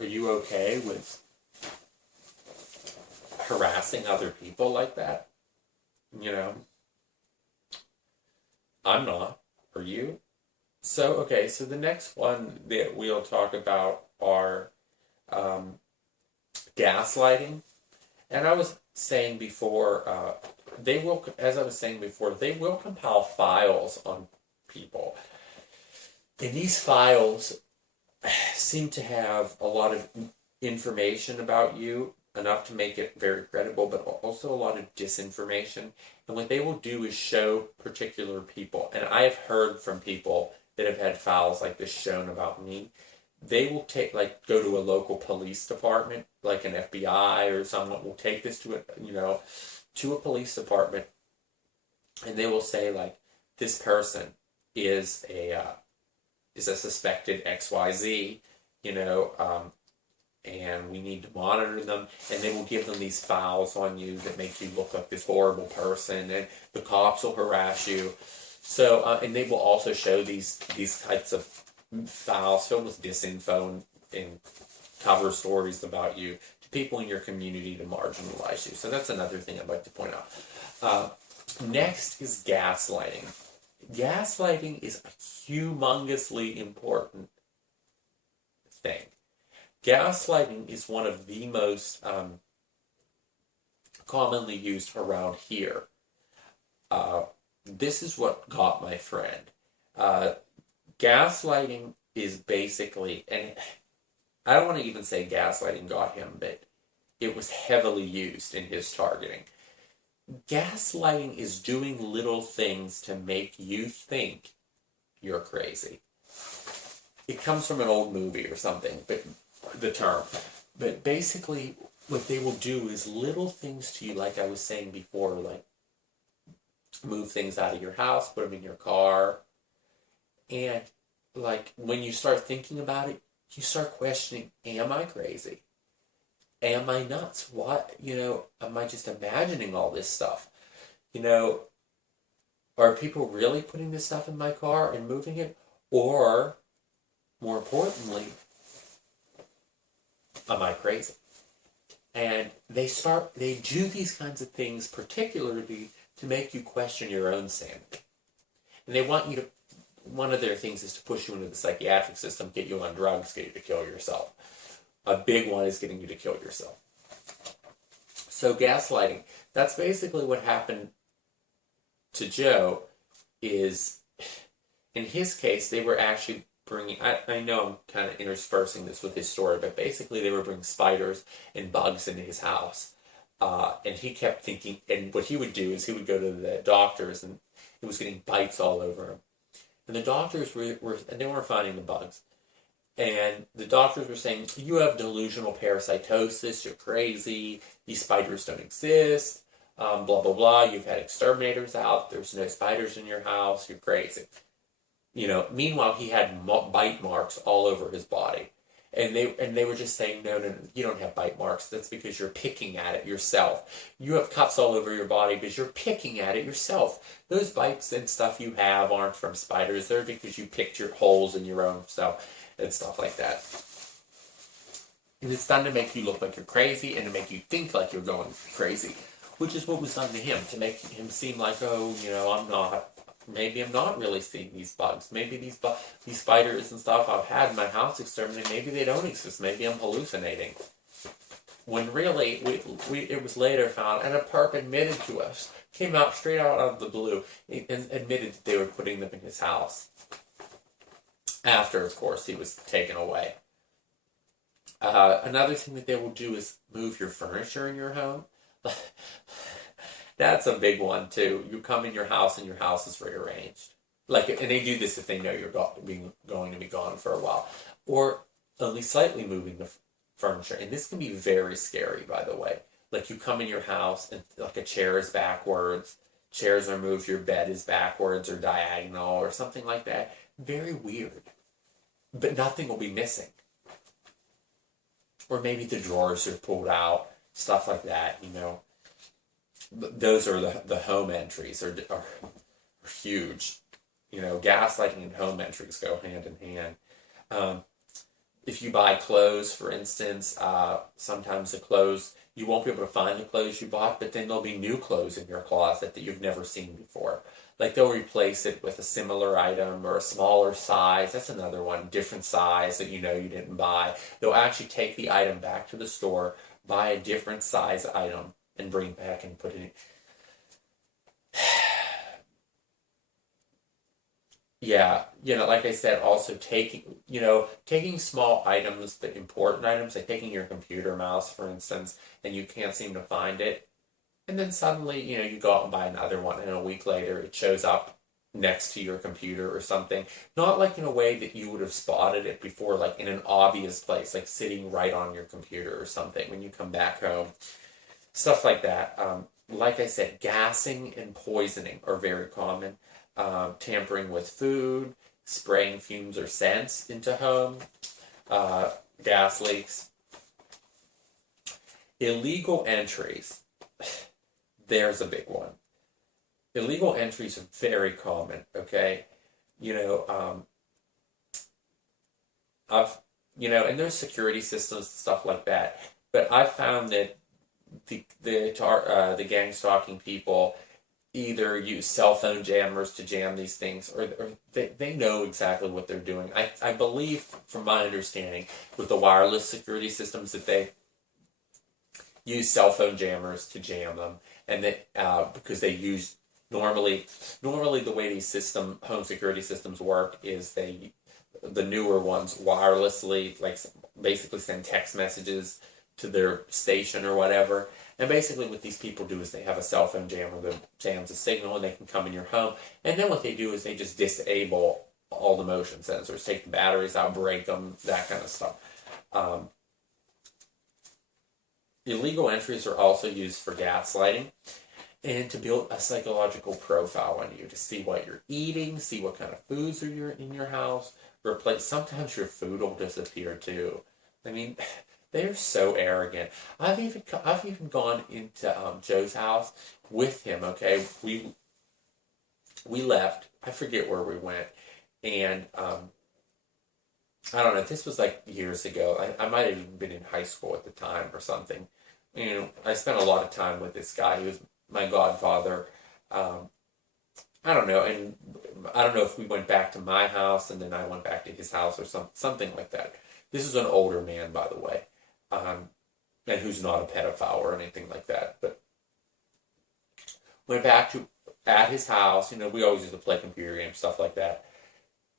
are you okay with harassing other people like that? I'm not. Are you? So the next one that we'll talk about are gaslighting. And I was saying before, they will compile files on people. And these files seem to have a lot of information about you, enough to make it very credible, but also a lot of disinformation. And what they will do is show particular people. And I have heard from people that have had files like this shown about me. They will take, like, go to a local police department, like an FBI or someone will take this to to a police department, and they will say, like, this person is a suspected XYZ, and we need to monitor them, and they will give them these files on you that make you look like this horrible person, and the cops will harass you. So, and they will also show these types of files filled with disinfo and cover stories about you to people in your community to marginalize you. So that's another thing I'd like to point out. Next is gaslighting. Gaslighting is a humongously important thing. Gaslighting is one of the most commonly used around here. This is what got my friend. Gaslighting is basically, and I don't want to even say gaslighting got him, but it was heavily used in his targeting. Gaslighting is doing little things to make you think you're crazy. It comes from an old movie or something, but the term. But basically, what they will do is little things to you, like I was saying before, like move things out of your house, put them in your car, and like when you start thinking about it, you start questioning, am I crazy? Am I nuts? What, am I just imagining all this stuff? Are people really putting this stuff in my car and moving it? Or, more importantly, am I crazy? And they do these kinds of things particularly to make you question your own sanity. And they want you to, one of their things is to push you into the psychiatric system, get you on drugs, get you to kill yourself. A big one is getting you to kill yourself. So gaslighting, that's basically what happened to Joe. Is, in his case, they were actually bringing, I know I'm kind of interspersing this with his story, but basically they were bringing spiders and bugs into his house. And he kept thinking, and what he would do is he would go to the doctors, and he was getting bites all over him. And the doctors were and they weren't finding the bugs. And the doctors were saying, you have delusional parasitosis, you're crazy, these spiders don't exist, blah, blah, blah, you've had exterminators out, there's no spiders in your house, you're crazy. Meanwhile, he had bite marks all over his body. And they were just saying, no, you don't have bite marks. That's because you're picking at it yourself. You have cuts all over your body because you're picking at it yourself. Those bites and stuff you have aren't from spiders. They're because you picked your holes in your own stuff and stuff like that. And it's done to make you look like you're crazy and to make you think like you're going crazy, which is what was done to him, to make him seem like, maybe I'm not really seeing these bugs. Maybe these spiders and stuff I've had in my house exterminated, maybe they don't exist. Maybe I'm hallucinating. When really, it was later found, and a perp admitted to us, came out straight out of the blue, and admitted that they were putting them in his house. After, of course, he was taken away. Another thing that they will do is move your furniture in your home. That's a big one, too. You come in your house and your house is rearranged. And they do this if they know you're going to be gone for a while. Or only slightly moving the furniture. And this can be very scary, by the way. Like, you come in your house and, like, a chair is backwards. Chairs are moved, your bed is backwards or diagonal or something like that. Very weird. But nothing will be missing. Or maybe the drawers are pulled out. Stuff like that, Those are the home entries are huge. Gaslighting and home entries go hand in hand. If you buy clothes, for instance, sometimes the clothes, you won't be able to find the clothes you bought, but then there'll be new clothes in your closet that you've never seen before. Like, they'll replace it with a similar item or a smaller size. That's another one, different size that you didn't buy. They'll actually take the item back to the store, buy a different size item, and bring it back and put it in. yeah, like I said, also taking small items, the important items, like taking your computer mouse, for instance, and you can't seem to find it. And then suddenly, you go out and buy another one, and a week later it shows up next to your computer or something. Not like in a way that you would have spotted it before, like in an obvious place, like sitting right on your computer or something when you come back home. Stuff like that. Like I said, gassing and poisoning are very common. Tampering with food, spraying fumes or scents into home, uh, gas leaks, illegal entries. There's a big one. Illegal entries are very common. Okay, you know, I've and there's security systems and stuff like that. But I've found that the gang stalking people either use cell phone jammers to jam these things, or they know exactly what they're doing. I believe, from my understanding, with the wireless security systems, that they use cell phone jammers to jam them, and that because they use normally the way these home security systems work is the newer ones wirelessly, like basically send text messages to their station or whatever. And basically what these people do is they have a cell phone jammer that jams a signal, and they can come in your home. And then what they do is they just disable all the motion sensors, take the batteries out, break them, that kind of stuff. Illegal entries are also used for gaslighting and to build a psychological profile on you, to see what you're eating, see what kind of foods are in your house. Sometimes your food will disappear too. I mean, they're so arrogant. I've even gone into Joe's house with him. Okay, we left. I forget where we went, and I don't know. This was like years ago. I might have even been in high school at the time or something. I spent a lot of time with this guy. He was my godfather. I don't know, and I don't know if we went back to my house and then I went back to his house or something like that. This is an older man, by the way, and who's not a pedophile or anything like that. But went back to at his house. We always used to play computer games, stuff like that.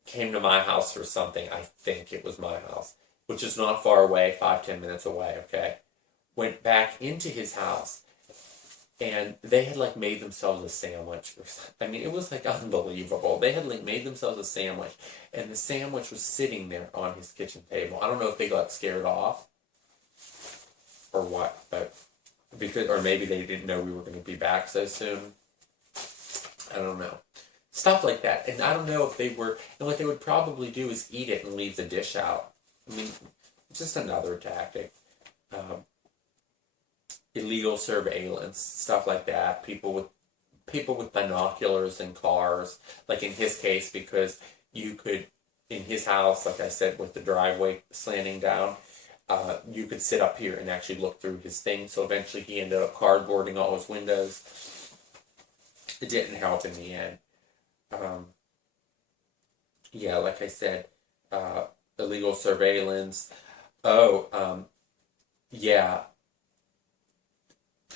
Came to my house for something. I think it was my house, which is not far away, 5-10 minutes away. Okay, went back into his house. And they had like made themselves a sandwich. I mean, it was like unbelievable. They had like made themselves a sandwich, and the sandwich was sitting there on his kitchen table. I don't know if they got scared off or what, but or maybe they didn't know we were going to be back so soon. I don't know. Stuff like that. And I don't know if they were, and what they would probably do is eat it and leave the dish out. I mean, just another tactic. Illegal surveillance, stuff like that. People with binoculars in cars, like in his case, because you could, in his house, like I said, with the driveway slanting down, you could sit up here and actually look through his thing. So eventually he ended up cardboarding all his windows. It didn't help in the end. Yeah, like I said, illegal surveillance. Yeah.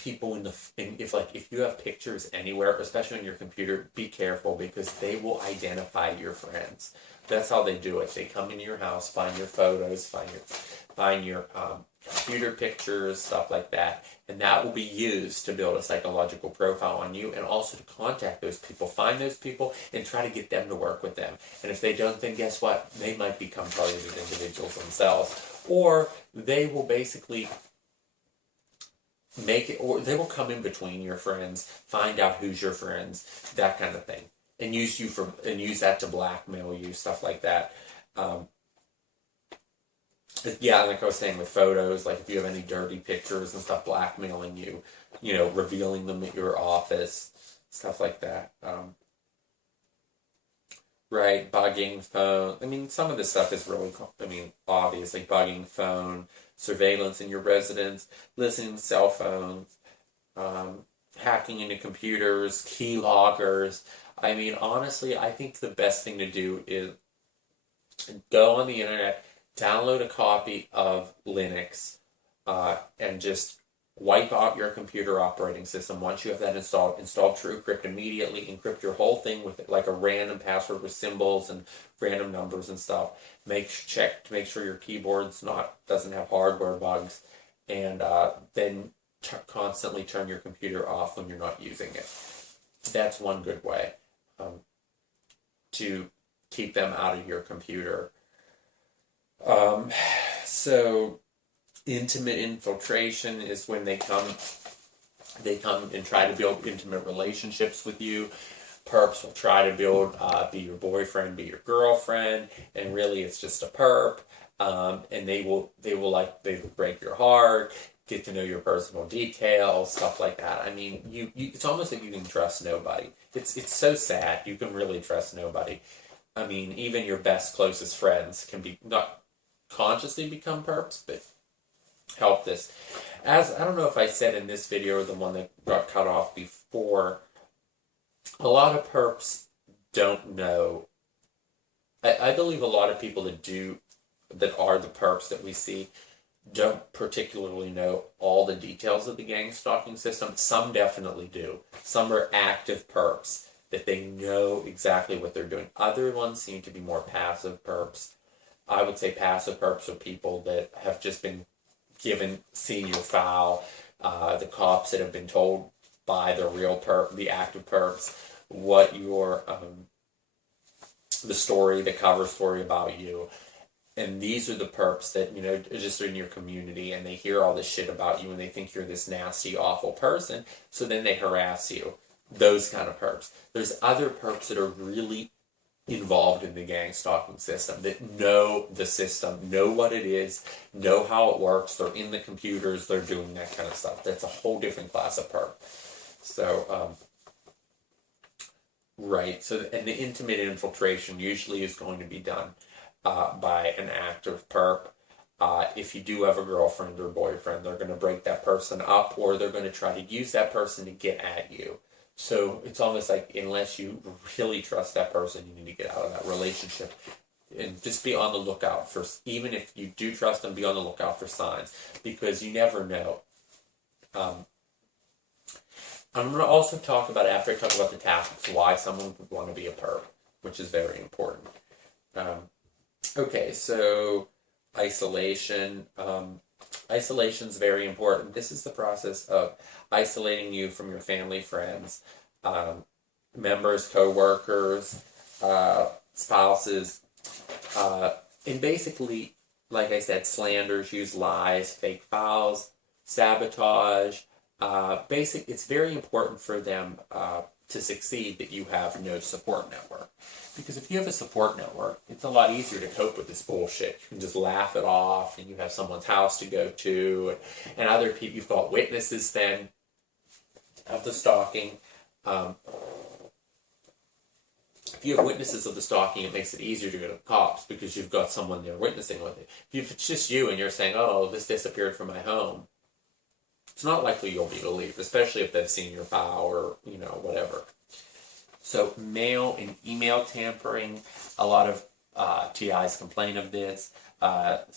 People if you have pictures anywhere, especially on your computer, be careful, because they will identify your friends. That's how they do it. They come into your house, find your photos, find your computer pictures, stuff like that, and that will be used to build a psychological profile on you, and also to contact those people, find those people, and try to get them to work with them. And if they don't, then guess what? They might become targeted individuals themselves, or they will basically make it, or they will come in between your friends, find out who's your friends, that kind of thing, and use that to blackmail you, stuff like that. Yeah, like I was saying with photos, like if you have any dirty pictures and stuff, blackmailing you, revealing them at your office, stuff like that. Right, bugging phone. I mean, some of this stuff is really, obvious, like bugging phone, surveillance in your residence, listening to cell phones, hacking into computers, key loggers. I mean, honestly, I think the best thing to do is go on the internet, download a copy of Linux, and just wipe out your computer operating system. Once you have that installed TrueCrypt immediately, encrypt your whole thing with like a random password with symbols and random numbers and stuff. Check to make sure your keyboard's doesn't have hardware bugs, and then constantly turn your computer off when you're not using it. That's one good way to keep them out of your computer. So intimate infiltration is when they come and try to build intimate relationships with you. Perps will try to be your boyfriend, be your girlfriend, and really it's just a perp. And they will break your heart, get to know your personal details, stuff like that. I mean, it's almost like you can trust nobody. It's so sad. You can really trust nobody. I mean, even your best, closest friends can be not consciously become perps, but help this. As I don't know if I said in this video or the one that got cut off before, a lot of perps don't know. I believe a lot of people that are the perps that we see don't particularly know all the details of the gang stalking system. Some definitely do. Some are active perps that they know exactly what they're doing. Other ones seem to be more passive perps. I would say passive perps are people that have just been seen your file, the cops that have been told by the real perp, the active perps, what your the cover story about you. And these are the perps that, are just in your community, and they hear all this shit about you, and they think you're this nasty, awful person, so then they harass you. Those kind of perps. There's other perps that are really involved in the gang stalking system, that know the system, know what it is, know how it works, they're in the computers, they're doing that kind of stuff. That's a whole different class of perp. So, right, so, and the intimate infiltration usually is going to be done by an active perp. If you do have a girlfriend or boyfriend, they're going to break that person up, or they're going to try to use that person to get at you. So it's almost like, unless you really trust that person, you need to get out of that relationship. And just be on the lookout for, even if you do trust them, be on the lookout for signs, because you never know. I'm going to also talk about, after I talk about the tactics, why someone would want to be a perp, which is very important. Okay, so isolation. Isolation is very important. This is the process of isolating you from your family, friends, members, co-workers, spouses, and basically, like I said, slanders, use lies, fake files, sabotage. It's very important for them to succeed that you have no support network. Because if you have a support network, it's a lot easier to cope with this bullshit. You can just laugh it off, and you have someone's house to go to, and other people, you've got witnesses then of the stalking. If you have witnesses of the stalking, it makes it easier to go to the cops because you've got someone there witnessing with it. If it's just you and you're saying, oh, this disappeared from my home, it's not likely you'll be believed, especially if they've seen your file or, whatever. So mail and email tampering, a lot of TIs complain of this.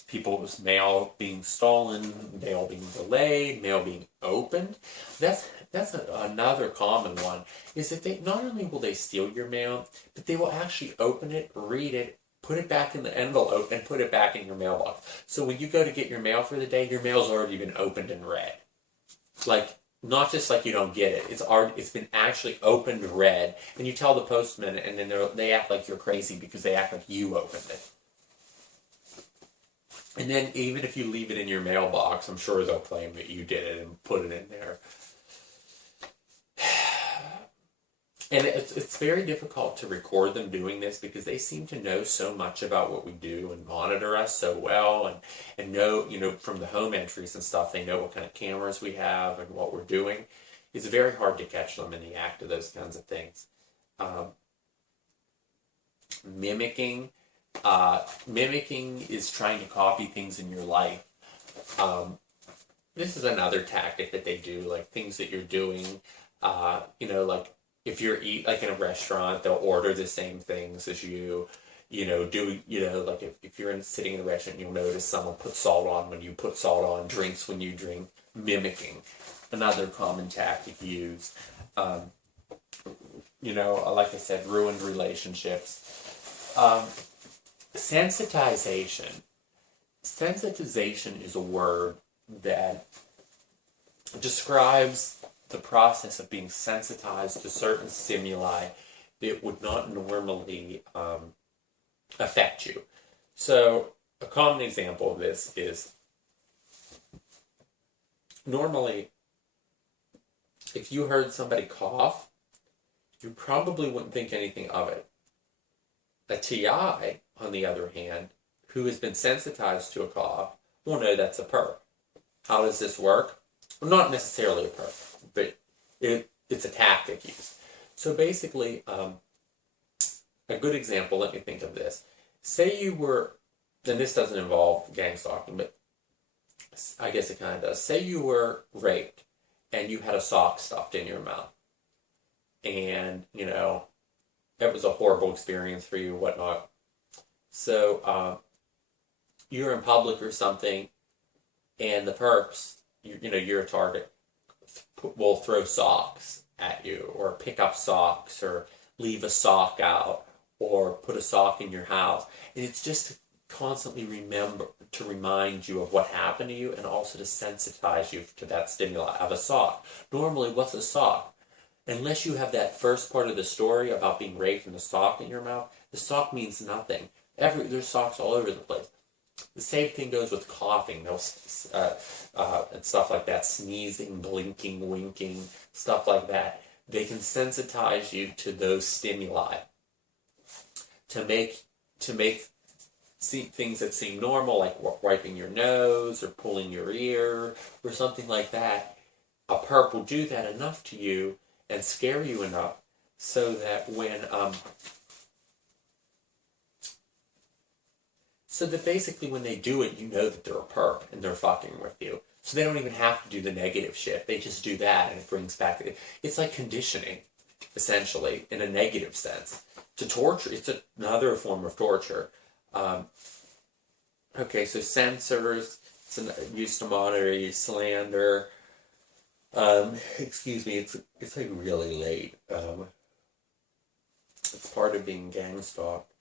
People's mail being stolen, mail being delayed, mail being opened. That's another common one, is that they not only will they steal your mail, but they will actually open it, read it, put it back in the envelope, and put it back in your mailbox. So when you go to get your mail for the day, your mail's already been opened and read. Like, not just like you don't get it, it's been actually opened, read, and you tell the postman, and then they act like you're crazy because they act like you opened it. And then even if you leave it in your mailbox, I'm sure they'll claim that you did it and put it in there. And it's very difficult to record them doing this because they seem to know so much about what we do and monitor us so well, and know, from the home entries and stuff, they know what kind of cameras we have and what we're doing. It's very hard to catch them in the act of those kinds of things. Mimicking. Mimicking is trying to copy things in your life. This is another tactic that they do, like things that you're doing, like if you're like in a restaurant, they'll order the same things as you. Like if you're sitting in a restaurant, you'll notice someone put salt on when you put salt on, drinks when you drink, mimicking. Another common tactic used. Like I said, ruined relationships. Sensitization. Sensitization is a word that describes the process of being sensitized to certain stimuli that would not normally affect you. So a common example of this is normally if you heard somebody cough, you probably wouldn't think anything of it. A TI, on the other hand, who has been sensitized to a cough, will know that's a perk. How does this work? Well, not necessarily a perk, but it's a tactic used. So basically, a good example, let me think of this. Say you were, and this doesn't involve gang stalking, but I guess it kind of does. Say you were raped and you had a sock stuffed in your mouth. And, it was a horrible experience for you, whatnot. So, you're in public or something, and the perps, you're a target, will throw socks at you, or pick up socks, or leave a sock out, or put a sock in your house. And it's just to constantly remind you of what happened to you, and also to sensitize you to that stimuli of a sock. Normally, what's a sock? Unless you have that first part of the story about being raped and the sock in your mouth, the sock means nothing. There's socks all over the place. The same thing goes with coughing, and stuff like that, sneezing, blinking, winking, stuff like that. They can sensitize you to those stimuli to make things that seem normal, like wiping your nose or pulling your ear or something like that. A perp will do that enough to you and scare you enough so that basically when they do it, you know that they're a perp and they're fucking with you. So they don't even have to do the negative shit. They just do that, and it brings back... It's like conditioning, essentially, in a negative sense. To torture, it's another form of torture. Okay, so censors, used to monitor, slander... excuse me, it's like really late. It's part of being gang stalked.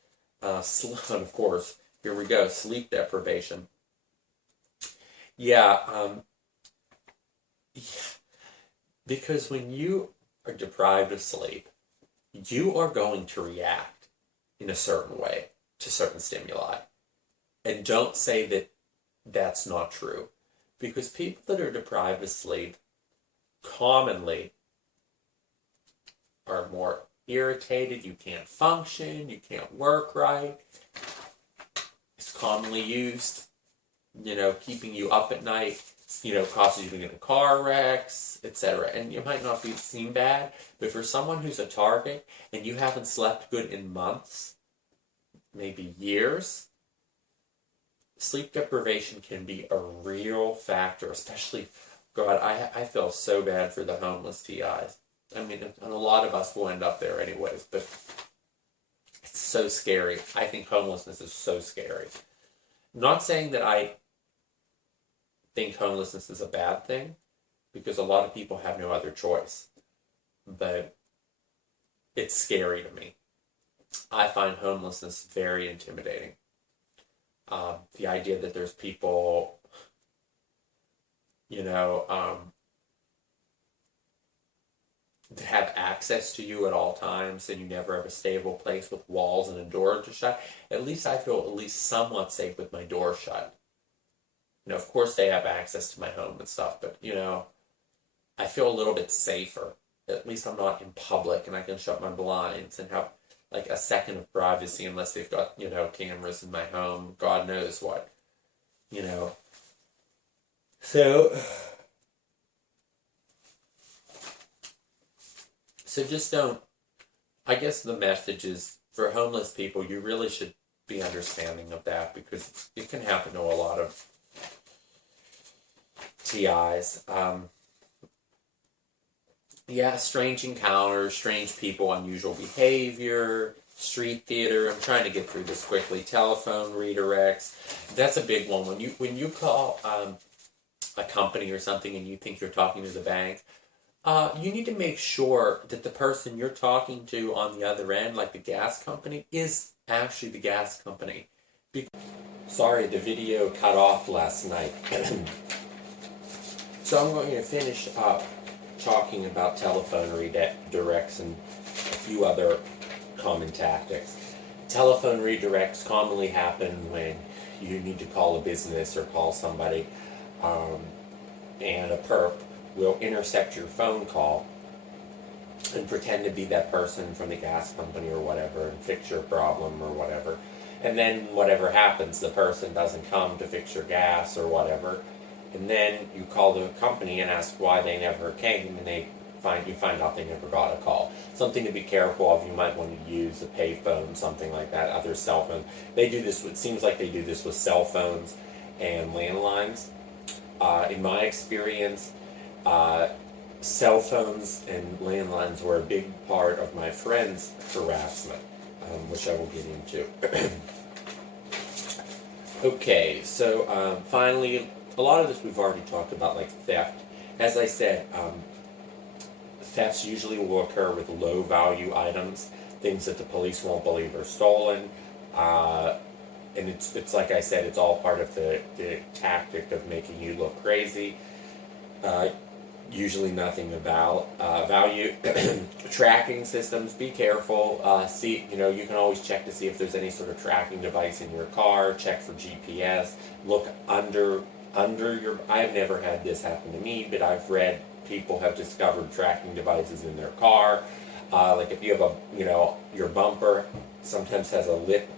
Of course, here we go, sleep deprivation. Yeah, because when you are deprived of sleep, you are going to react in a certain way to certain stimuli. And don't say that that's not true. Because people that are deprived of sleep commonly are more irritated, you can't function, you can't work right. It's commonly used, keeping you up at night, causes you to get in car wrecks, etc. And you might not seem bad, but for someone who's a target and you haven't slept good in months, maybe years, sleep deprivation can be a real factor, especially... God, I feel so bad for the homeless TIs. I mean, and a lot of us will end up there anyways, but it's so scary. I think homelessness is so scary. Not saying that I think homelessness is a bad thing, because a lot of people have no other choice. But it's scary to me. I find homelessness very intimidating. The idea that there's people... to have access to you at all times, and you never have a stable place with walls and a door to shut. At least I feel at least somewhat safe with my door shut. Of course they have access to my home and stuff, but, I feel a little bit safer. At least I'm not in public and I can shut my blinds and have, like, a second of privacy, unless they've got, cameras in my home. God knows what. So just don't... I guess the message is, for homeless people, you really should be understanding of that, because it can happen to a lot of TIs. Strange encounters, strange people, unusual behavior, street theater. I'm trying to get through this quickly. Telephone redirects. That's a big one. When you call a company or something and you think you're talking to the bank, you need to make sure that the person you're talking to on the other end, like the gas company, is actually the gas company. Sorry, the video cut off last night. So I'm going to finish up talking about telephone redirects and a few other common tactics. Telephone redirects commonly happen when you need to call a business or call somebody, and a perp will intercept your phone call and pretend to be that person from the gas company or whatever and fix your problem or whatever. And then whatever happens, the person doesn't come to fix your gas or whatever. And then you call the company and ask why they never came, and you find out they never got a call. Something to be careful of. You might want to use a payphone, something like that, other cell phone. They do this. It seems like they do this with cell phones and landlines. In my experience, cell phones and landlines were a big part of my friend's harassment, which I will get into. Okay, so finally, a lot of this we've already talked about, like theft. As I said, thefts usually will occur with low-value items, things that the police won't believe are stolen, and it's like I said, it's all part of the tactic of making you look crazy. Usually nothing about value. Tracking systems, be careful. You can always check to see if there's any sort of tracking device in your car. Check for GPS. Look under your. I've never had this happen to me, but I've read people have discovered tracking devices in their car. Like if you have your bumper sometimes has a lip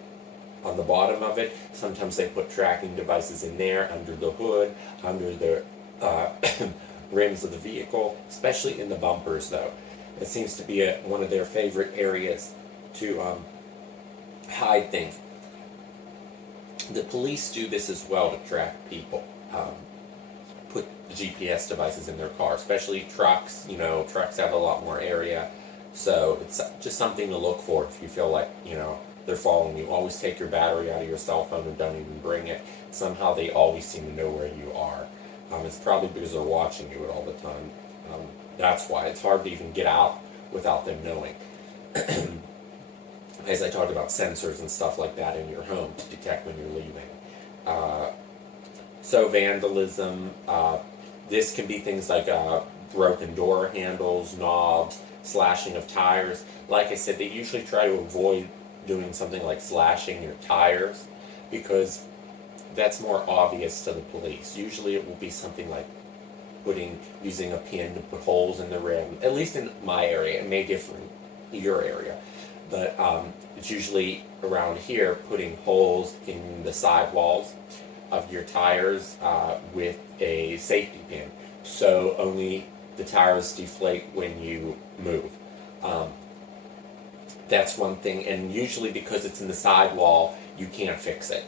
on the bottom of it. Sometimes they put tracking devices in there, under the hood, under the rims of the vehicle, especially in the bumpers though. It seems to be one of their favorite areas to hide things. The police do this as well to track people. Put GPS devices in their car, especially trucks. Trucks have a lot more area, so it's just something to look for if you feel like they're following you. Always take your battery out of your cell phone and don't even bring it. Somehow they always seem to know where you are. It's probably because they're watching you all the time. That's why it's hard to even get out without them knowing. As I talked about sensors and stuff like that in your home to detect when you're leaving. So vandalism, this can be things like broken door handles, knobs, slashing of tires. Like I said, they usually try to avoid doing something like slashing your tires because that's more obvious to the police. Usually it will be something like using a pin to put holes in the rim. At least in my area, it may differ in your area, but it's usually around here putting holes in the sidewalls of your tires with a safety pin, so only the tires deflate when you move. That's one thing, and usually because it's in the sidewall, you can't fix it.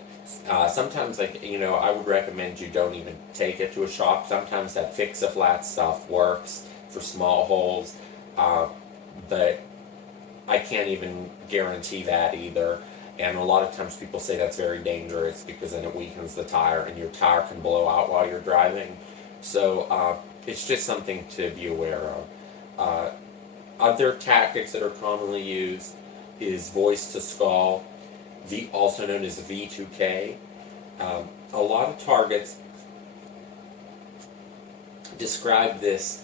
Sometimes, I would recommend you don't even take it to a shop. Sometimes that fix-a-flat stuff works for small holes, but I can't even guarantee that either. And a lot of times people say that's very dangerous because then it weakens the tire and your tire can blow out while you're driving. So it's just something to be aware of. Other tactics that are commonly used is voice to skull, also known as V2K. A lot of targets describe this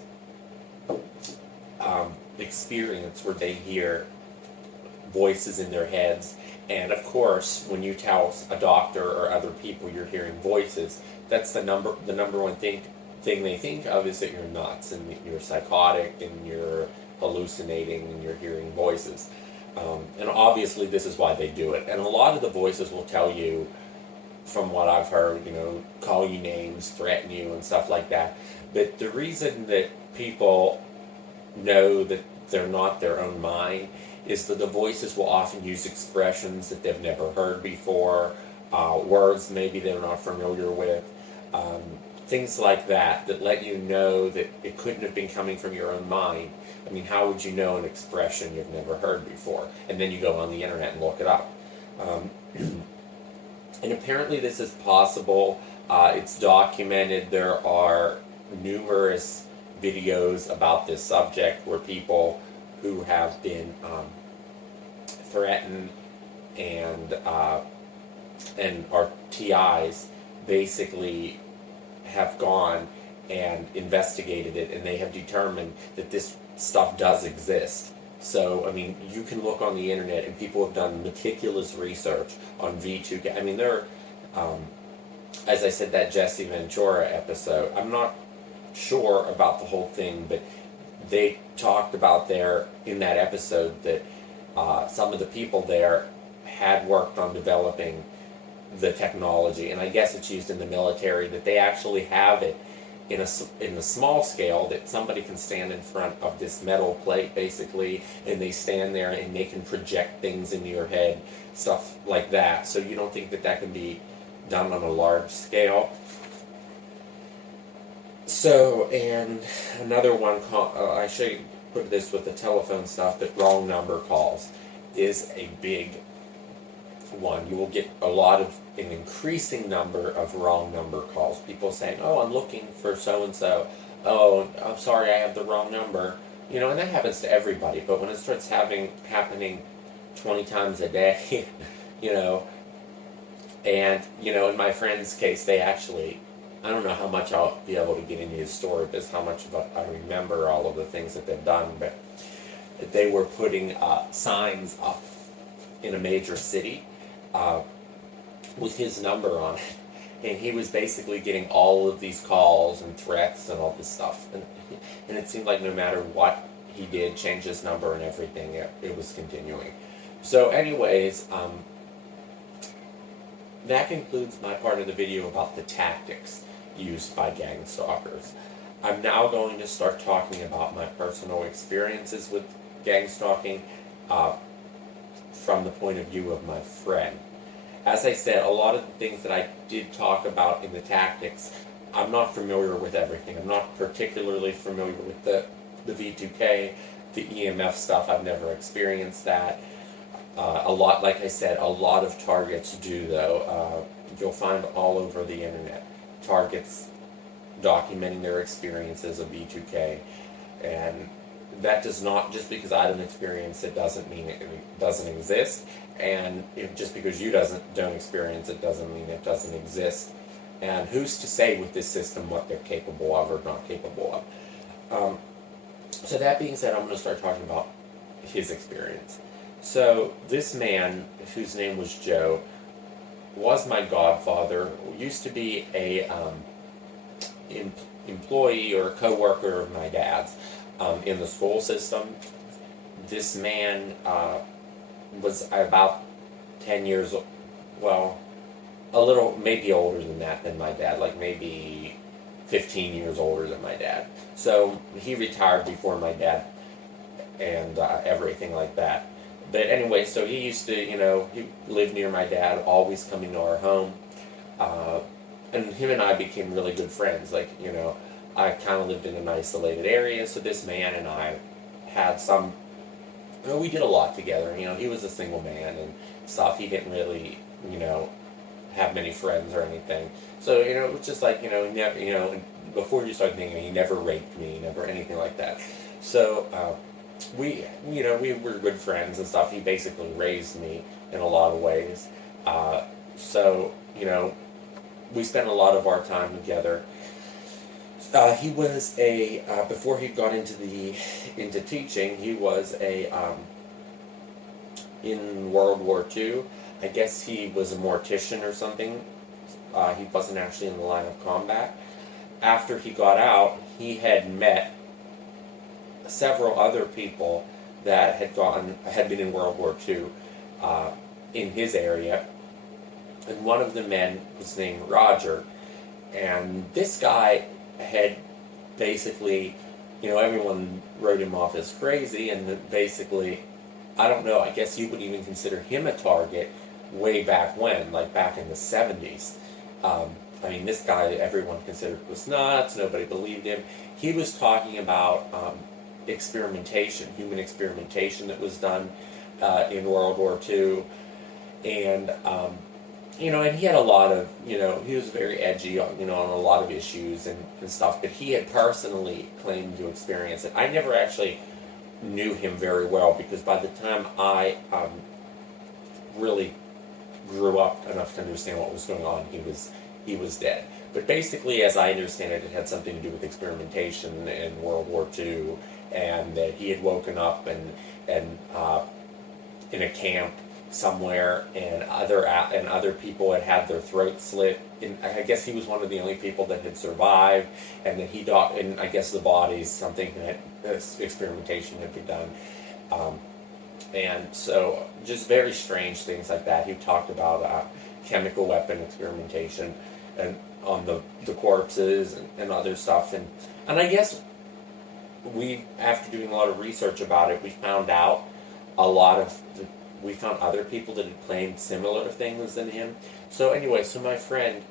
experience where they hear voices in their heads. And of course, when you tell a doctor or other people you're hearing voices, that's the number one thing they think of is that you're nuts and you're psychotic and you're hallucinating and you're hearing voices. And obviously this is why they do it. And a lot of the voices will tell you, from what I've heard, call you names, threaten you and stuff like that. But the reason that people know that they're not their own mind is that the voices will often use expressions that they've never heard before, words maybe they're not familiar with. things like that let you know that it couldn't have been coming from your own mind. I mean, how would you know an expression you've never heard before? And then you go on the internet and look it up. And apparently this is possible. It's documented. There are numerous videos about this subject where people who have been threatened and are TIs basically have gone and investigated it, and they have determined that this stuff does exist. So, I mean, you can look on the internet, and people have done meticulous research on V2K. I mean, there are, as I said, that Jesse Ventura episode, I'm not sure about the whole thing, but they talked about there in that episode that some of the people there had worked on developing the technology, and I guess it's used in the military, that they actually have it in a small scale, that somebody can stand in front of this metal plate basically, and they stand there and they can project things into your head, stuff like that. So you don't think that that can be done on a large scale. So, and another one, I should put this with the telephone stuff, but wrong number calls is a big one. You will get an increasing number of wrong number calls. People saying, oh, I'm looking for so-and-so. Oh, I'm sorry, I have the wrong number. You know, and that happens to everybody. But when it starts happening 20 times a day, you know, and, you know, in my friend's case, they actually, I don't know how much I'll be able to get into his story, because how much of it I remember all of the things that they've done, but they were putting signs up in a major city with his number on it, and he was basically getting all of these calls and threats and all this stuff, and it seemed like no matter what he did, change his number and everything, it was continuing. So anyways, that concludes my part of the video about the tactics used by gang stalkers. I'm now going to start talking about my personal experiences with gang stalking from the point of view of my friend. As I said, a lot of the things that I did talk about in the tactics, I'm not familiar with everything. I'm not particularly familiar with the V2K, the EMF stuff. I've never experienced that. Like I said, a lot of targets do, though. You'll find all over the internet targets documenting their experiences of V2K, and that does not, just because I don't experience it doesn't mean it doesn't exist, and just because you don't experience it doesn't mean it doesn't exist. And who's to say with this system what they're capable of or not capable of? So that being said, I'm going to start talking about his experience. So this man, whose name was Joe, was my godfather, used to be a employee or a co-worker of my dad's in the school system. This man was about 10 years, well, a little, maybe older than that, than my dad, like maybe 15 years older than my dad. So he retired before my dad and everything like that. But anyway, so he used to, you know, he lived near my dad, always coming to our home. And him and I became really good friends. Like, you know, I kind of lived in an isolated area, so this man and I had some, you know, we did a lot together. You know, he was a single man and stuff. He didn't really, you know, have many friends or anything. So, you know, it was just like, you know, never, you know, before you start thinking, he never raped me, never anything like that. So, we were good friends and stuff. He basically raised me in a lot of ways. So, you know, we spent a lot of our time together. He was before he got into teaching, he was in World War II. I guess he was a mortician or something. He wasn't actually in the line of combat. After he got out, he had met several other people that had been in World War II in his area, and one of the men was named Roger, and this guy had basically, you know, everyone wrote him off as crazy, and basically, I don't know, I guess you would even consider him a target way back when, like back in the 70s. I mean, this guy everyone considered was nuts. Nobody believed him. He was talking about experimentation, human experimentation that was done in World War II, and and he had a lot of, he was very edgy on, on a lot of issues and stuff. But he had personally claimed to experience it. I never actually knew him very well because by the time I really grew up enough to understand what was going on, he was dead. But basically, as I understand it, it had something to do with experimentation in World War II, and that he had woken up and in a camp somewhere, and other people had their throats slit. And I guess he was one of the only people that had survived, and that he died. And I guess the bodies, something that experimentation had been done. And so, just very strange things like that. He talked about chemical weapon experimentation and on the corpses and other stuff. And I guess after doing a lot of research about it, we found out we found other people that had claimed similar things than him. So anyway, my friend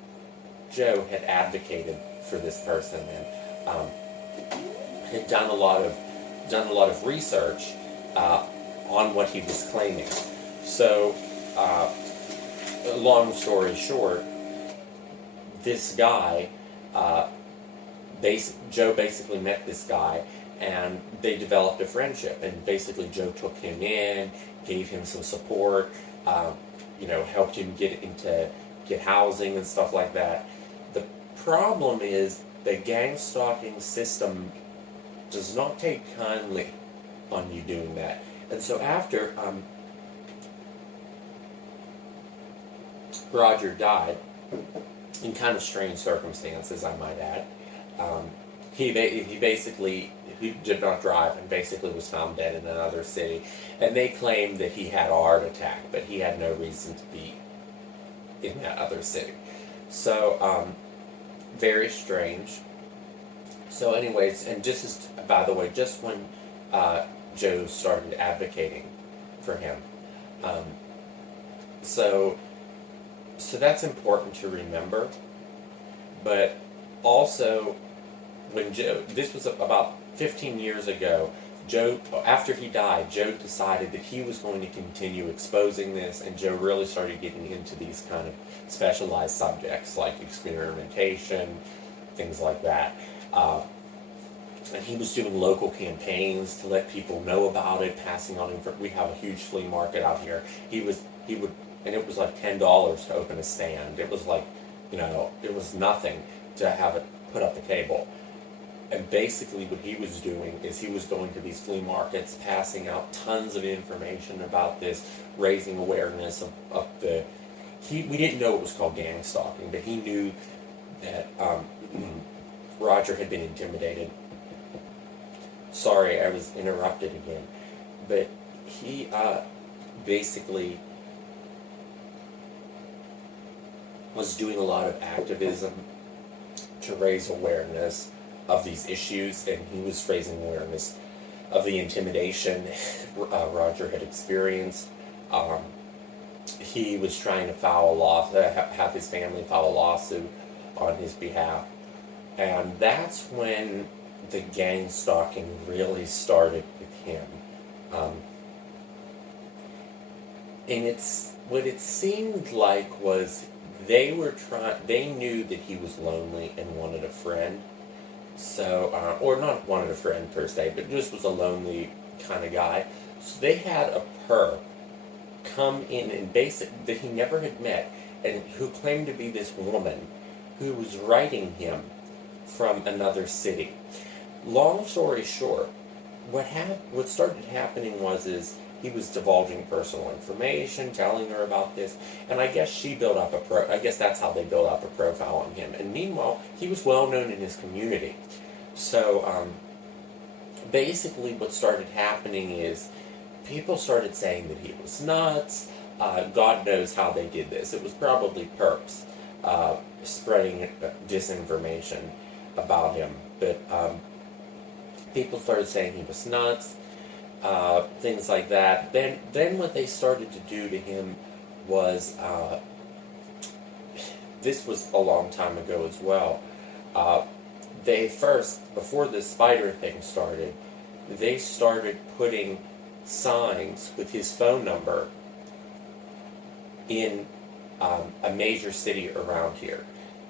Joe had advocated for this person and had done a lot of research on what he was claiming. So, long story short, this guy, Joe basically met this guy, and they developed a friendship. And basically, Joe took him in, gave him some support, helped him get housing and stuff like that. The problem is the gang stalking system does not take kindly on you doing that. And so after Roger died, in kind of strange circumstances, I might add, he did not drive and basically was found dead in another city. And they claimed that he had a heart attack, but he had no reason to be in that other city. So, very strange. So anyways, and by the way, just when Joe started advocating for him. So that's important to remember. But also, when this was about 15 years ago, after he died, Joe decided that he was going to continue exposing this, and Joe really started getting into these kind of specialized subjects like experimentation, things like that. And he was doing local campaigns to let people know about it, passing on information. We have a huge flea market out here. He would, and it was like $10 to open a stand. It was like, it was nothing to have it put up the table. And basically what he was doing is he was going to these flea markets, passing out tons of information about this, raising awareness of we didn't know it was called gang stalking, but he knew that Roger had been intimidated. Sorry, I was interrupted again. But he basically was doing a lot of activism to raise awareness of these issues, and he was raising awareness of the intimidation Roger had experienced. He was trying to have his family file a lawsuit on his behalf. And that's when the gang stalking really started with him. And what it seemed like was they knew that he was lonely and wanted a friend. So, or not wanted a friend per se, but just was a lonely kind of guy. So they had a perp come in and that he never had met, and who claimed to be this woman who was writing him from another city. Long story short, what started happening is he was divulging personal information, telling her about this, and I guess I guess that's how they built up a profile on him. And meanwhile, he was well known in his community. So basically what started happening is people started saying that he was nuts. God knows how they did this. It was probably perps spreading disinformation about him. But people started saying he was nuts, things like that. Then what they started to do to him was this was a long time ago as well. They first, before the spider thing started, they started putting signs with his phone number in a major city around here.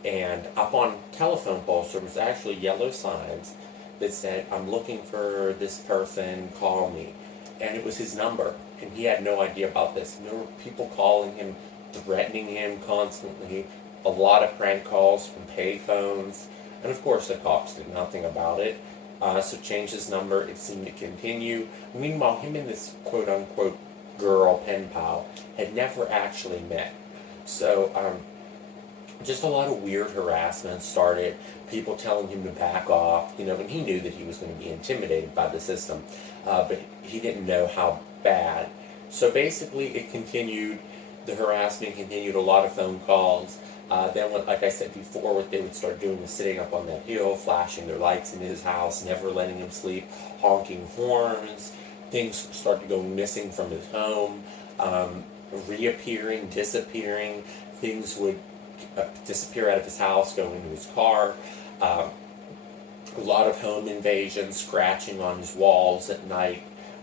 And up on telephone poles, there was actually yellow signs that said, "I'm looking for this person, call me." And it was his number, and he had no idea about this. And there were people calling him, threatening him constantly, a lot of prank calls from pay phones, and of course the cops did nothing about it. So changed his number, it seemed to continue. Meanwhile, him and this quote-unquote girl, pen pal, had never actually met. So, just a lot of weird harassment started, people telling him to back off, and he knew that he was going to be intimidated by the system, but he didn't know how bad. So basically it continued, the harassment continued, a lot of phone calls. Then, like I said before, what they would start doing was sitting up on that hill, flashing their lights in his house, never letting him sleep, honking horns. Things started going missing from his home, reappearing, disappearing. Things would disappear out of his house, go into his car. A lot of home invasions, scratching on his walls at night.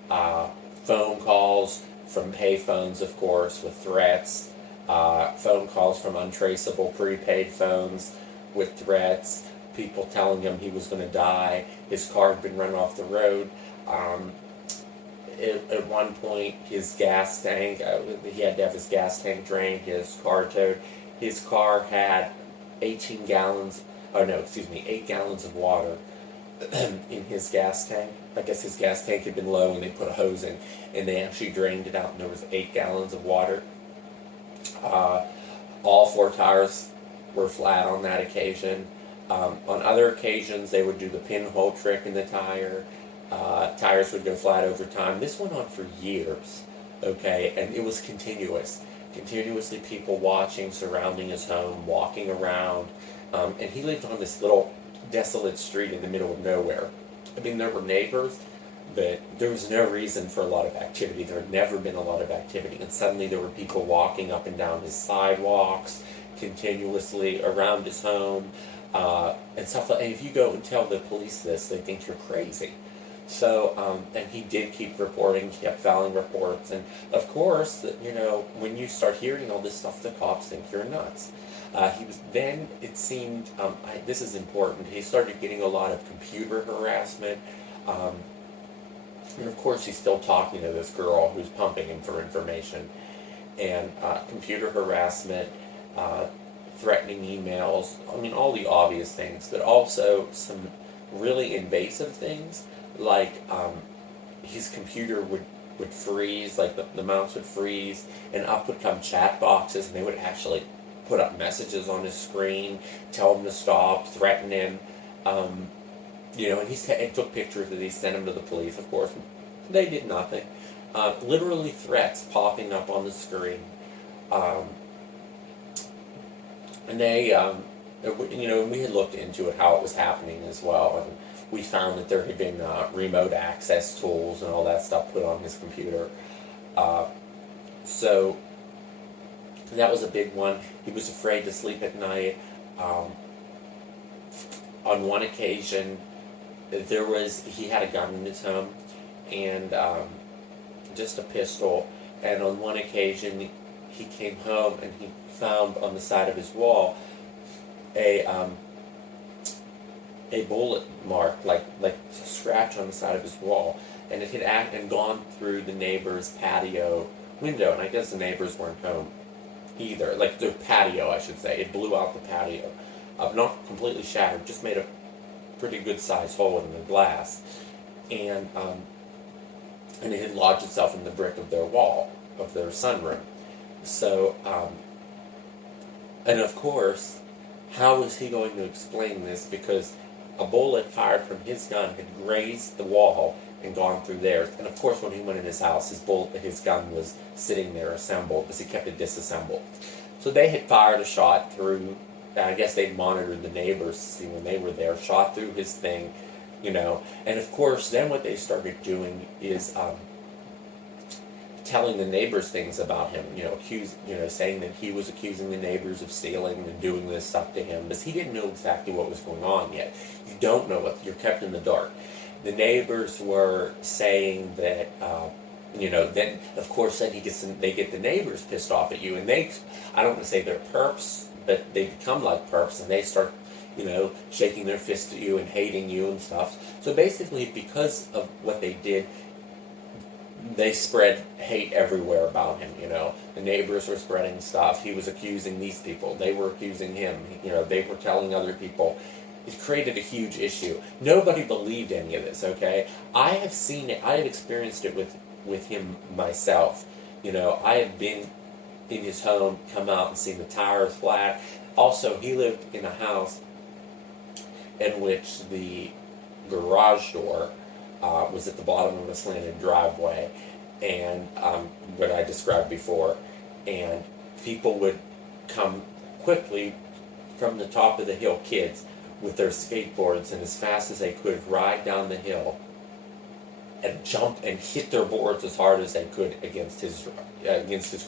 Phone calls from pay phones, of course, with threats. Phone calls from untraceable prepaid phones with threats. People telling him he was going to die. His car had been run off the road. At one point, his gas tank, he had to have his gas tank drained, his car towed. His car had 8 gallons of water in his gas tank. I guess his gas tank had been low and they put a hose in and they actually drained it out and there was 8 gallons of water. All 4 tires were flat on that occasion. On other occasions, they would do the pinhole trick in the tire. Tires would go flat over time. This went on for years, okay, and it was continuous. Continuously people watching, surrounding his home, walking around, and he lived on this little desolate street in the middle of nowhere. I mean, there were neighbors, but there was no reason for a lot of activity. There had never been a lot of activity, and suddenly there were people walking up and down his sidewalks, continuously around his home, and stuff like that. And if you go and tell the police this, they think you're crazy. So, and he did keep reporting, kept filing reports, and of course, when you start hearing all this stuff, the cops think you're nuts. Then it seemed, this is important, he started getting a lot of computer harassment, and of course he's still talking to this girl who's pumping him for information, and computer harassment, threatening emails, all the obvious things, but also some really invasive things, like his computer would freeze, like the mouse would freeze, and up would come chat boxes, and they would actually put up messages on his screen, tell him to stop, threaten him, and he took pictures of these, sent them to the police, of course. They did nothing. Literally threats popping up on the screen. And they, we had looked into it, how it was happening as well, and we found that there had been remote access tools and all that stuff put on his computer. So that was a big one. He was afraid to sleep at night. On one occasion, he had a gun in his home, and just a pistol. And on one occasion, he came home and he found on the side of his wall a bullet mark, like a scratch on the side of his wall, and it had gone through the neighbor's patio window, and I guess the neighbors weren't home either, like their patio, I should say. It blew out the patio, not completely shattered, just made a pretty good sized hole in the glass, and it had lodged itself in the brick of their wall, of their sunroom. So, and of course, how was he going to explain this? Because a bullet fired from his gun had grazed the wall and gone through theirs. And of course, when he went in his house, his gun was sitting there assembled, because he kept it disassembled. So they had fired a shot through, I guess they'd monitored the neighbors to see when they were there, shot through his thing, And of course, then what they started doing is telling the neighbors things about him, saying that he was accusing the neighbors of stealing and doing this stuff to him, because he didn't know exactly what was going on yet. You don't know what, you're kept in the dark. The neighbors were saying that, then of course then they get the neighbors pissed off at you, and I don't want to say they're perps, but they become like perps, and they start, shaking their fist at you and hating you and stuff. So basically, because of what they did, they spread hate everywhere about him, The neighbors were spreading stuff. He was accusing these people. They were accusing him. They were telling other people. It created a huge issue. Nobody believed any of this, okay? I have seen it. I have experienced it with him myself. I have been in his home, come out and seen the tires flat. Also, he lived in a house in which the garage door was at the bottom of a slanted driveway, and what I described before, and people would come quickly from the top of the hill, kids with their skateboards, and as fast as they could ride down the hill and jump and hit their boards as hard as they could against his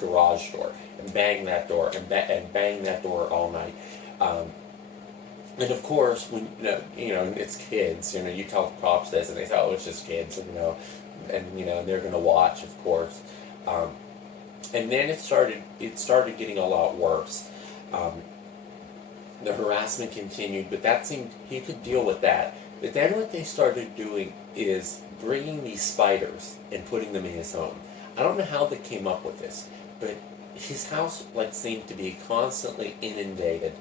garage door, and bang that door and bang that door all night. And of course, when it's kids. You tell the cops this, and they say, "Oh, it's just kids," and they're going to watch, of course. And then it started getting a lot worse. The harassment continued, but that seemed he could deal with that. But then what they started doing is bringing these spiders and putting them in his home. I don't know how they came up with this, but his house seemed to be constantly inundated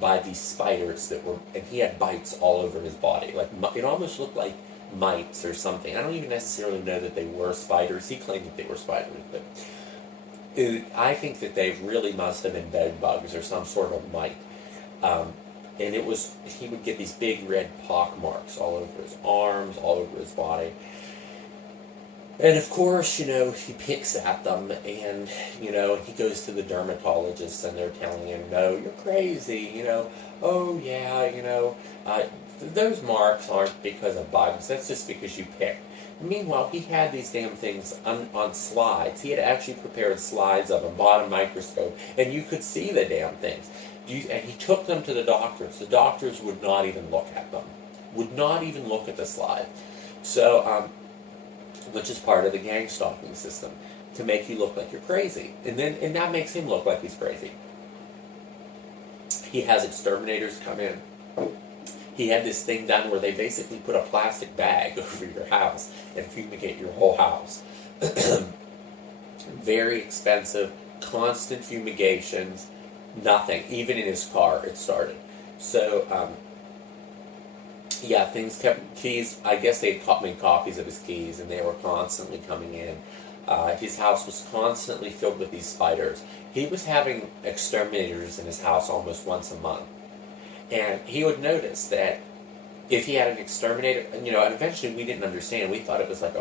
by these spiders and he had bites all over his body. It almost looked like mites or something. I don't even necessarily know that they were spiders. He claimed that they were spiders, but I think that they really must have been bed bugs or some sort of mite. And he would get these big red pock marks all over his arms, all over his body. And of course, he picks at them, and, he goes to the dermatologist, and they're telling him, "No, you're crazy, oh yeah, those marks aren't because of bugs, that's just because you picked." Meanwhile, he had these damn things on slides. He had actually prepared slides of them, bought a microscope, and you could see the damn things. And he took them to the doctors. The doctors would not even look at them, would not even look at the slide. So, which is part of the gang stalking system, to make you look like you're crazy. And that makes him look like he's crazy. He has exterminators come in. He had this thing done where they basically put a plastic bag over your house and fumigate your whole house. Very expensive, constant fumigations, nothing. Even in his car, it started. So, things kept, keys, I guess they'd made copies of his keys, and they were constantly coming in. His house was constantly filled with these spiders. He was having exterminators in his house almost once a month. And he would notice that if he had an exterminator, and eventually we didn't understand. We thought it was like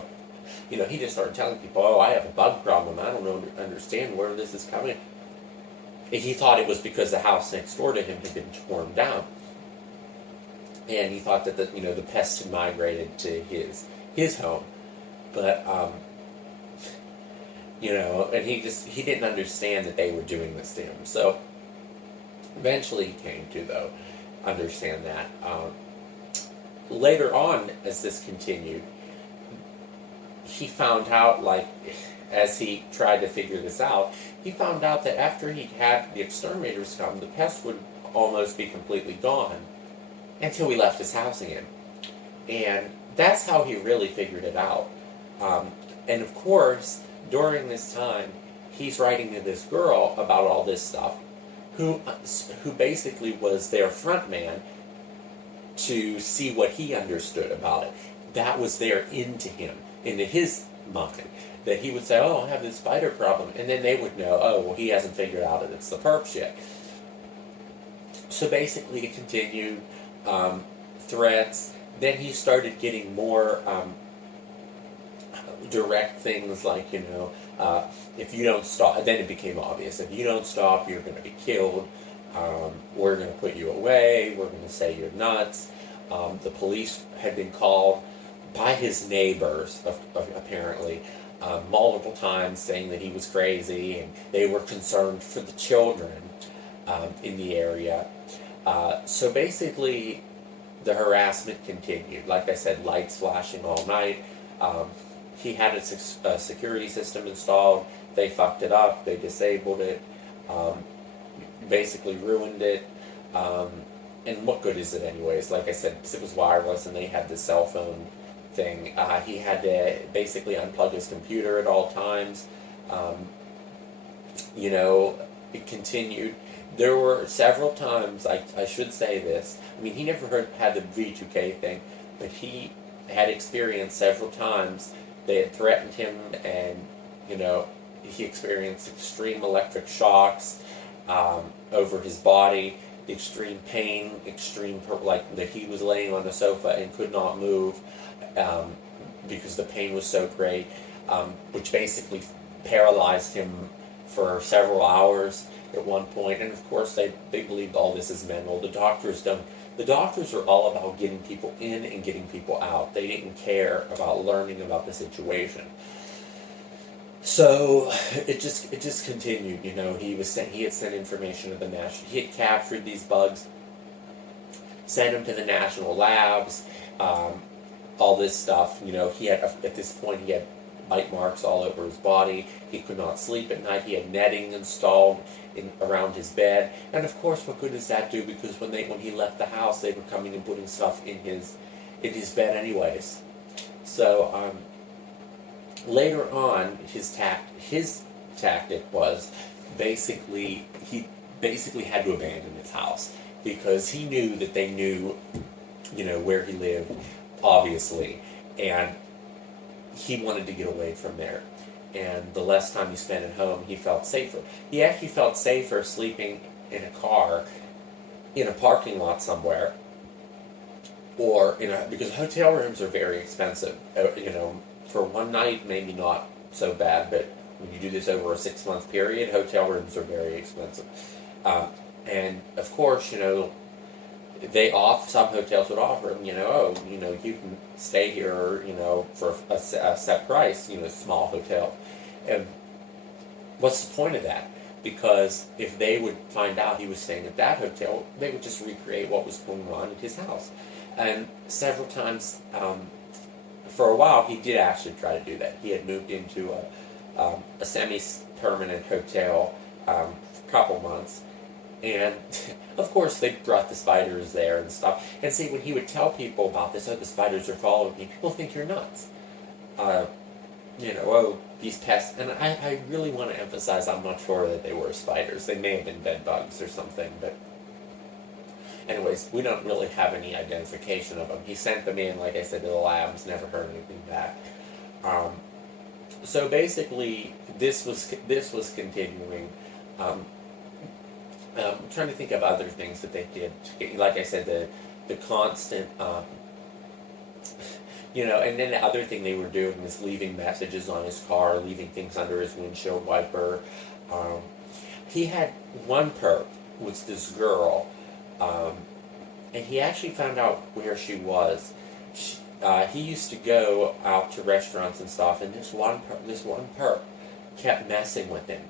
he just started telling people, "Oh, I have a bug problem. I don't understand where this is coming." And he thought it was because the house next door to him had been torn down. And he thought that the pests had migrated to his home. But, and he didn't understand that they were doing this to him. So, eventually he came to, though, understand that. Later on, as this continued, he found out, as he tried to figure this out, he found out that after he had the exterminators come, the pests would almost be completely gone until he left his house again. And that's how he really figured it out. And of course, during this time, he's writing to this girl about all this stuff, who basically was their front man to see what he understood about it. That was their into him, into his mind. That he would say, "Oh, I have this spider problem," and then they would know, "Oh, well, he hasn't figured out that it's the perps yet." So basically, it continued, threats. Then he started getting more direct things like, if you don't stop, then it became obvious. If you don't stop, you're going to be killed. We're going to put you away. We're going to say you're nuts. The police had been called by his neighbors, apparently. multiple times, saying that he was crazy, and they were concerned for the children in the area. So basically, the harassment continued. Like I said, lights flashing all night. He had a security system installed. They fucked it up. They disabled it. Basically ruined it. And what good is it anyways? Like I said, it was wireless, and they had the cell phone thing. He had to basically unplug his computer at all times. It continued. There were several times, I should say this, I mean, he never had the V2K thing, but he had experienced several times they had threatened him, and, he experienced extreme electric shocks over his body, extreme pain, like that he was laying on the sofa and could not move because the pain was so great, which basically paralyzed him for several hours at one point. And of course they believed all this is mental. The doctors are all about getting people in and getting people out. They didn't care about learning about the situation. So it just continued. He had sent information to the national. He had captured these bugs, sent them to the national labs, all this stuff. He had, at this point, he had bite marks all over his body. He could not sleep at night. He had netting installed around his bed. And of course, what good does that do? Because when he left the house, they were coming and putting stuff in his bed anyways. So later on, his tactic was he basically had to abandon his house because he knew that they knew, where he lived, obviously, and he wanted to get away from there. And the less time he spent at home, he felt safer. He actually felt safer sleeping in a car in a parking lot somewhere, or because hotel rooms are very expensive. For one night, maybe not so bad, but when you do this over a 6-month period, hotel rooms are very expensive. And of course, some hotels would offer him, you can stay here, for a set price, small hotel. And what's the point of that? Because if they would find out he was staying at that hotel, they would just recreate what was going on at his house. And several times, for a while, he did actually try to do that. He had moved into a semi-permanent hotel for a couple months. And, of course, they brought the spiders there and stuff. And see, when he would tell people about this, the spiders are following me, people think you're nuts. These pests. And I really want to emphasize, I'm not sure that they were spiders. They may have been bed bugs or something. But anyways, we don't really have any identification of them. He sent them in, like I said, to the labs, never heard anything back. So basically, this was continuing. I'm trying to think of other things that they did. Like I said, the constant, and then the other thing they were doing was leaving messages on his car, leaving things under his windshield wiper. He had one perp, was this girl, and he actually found out where she was. He used to go out to restaurants and stuff, and this one perp kept messing with him.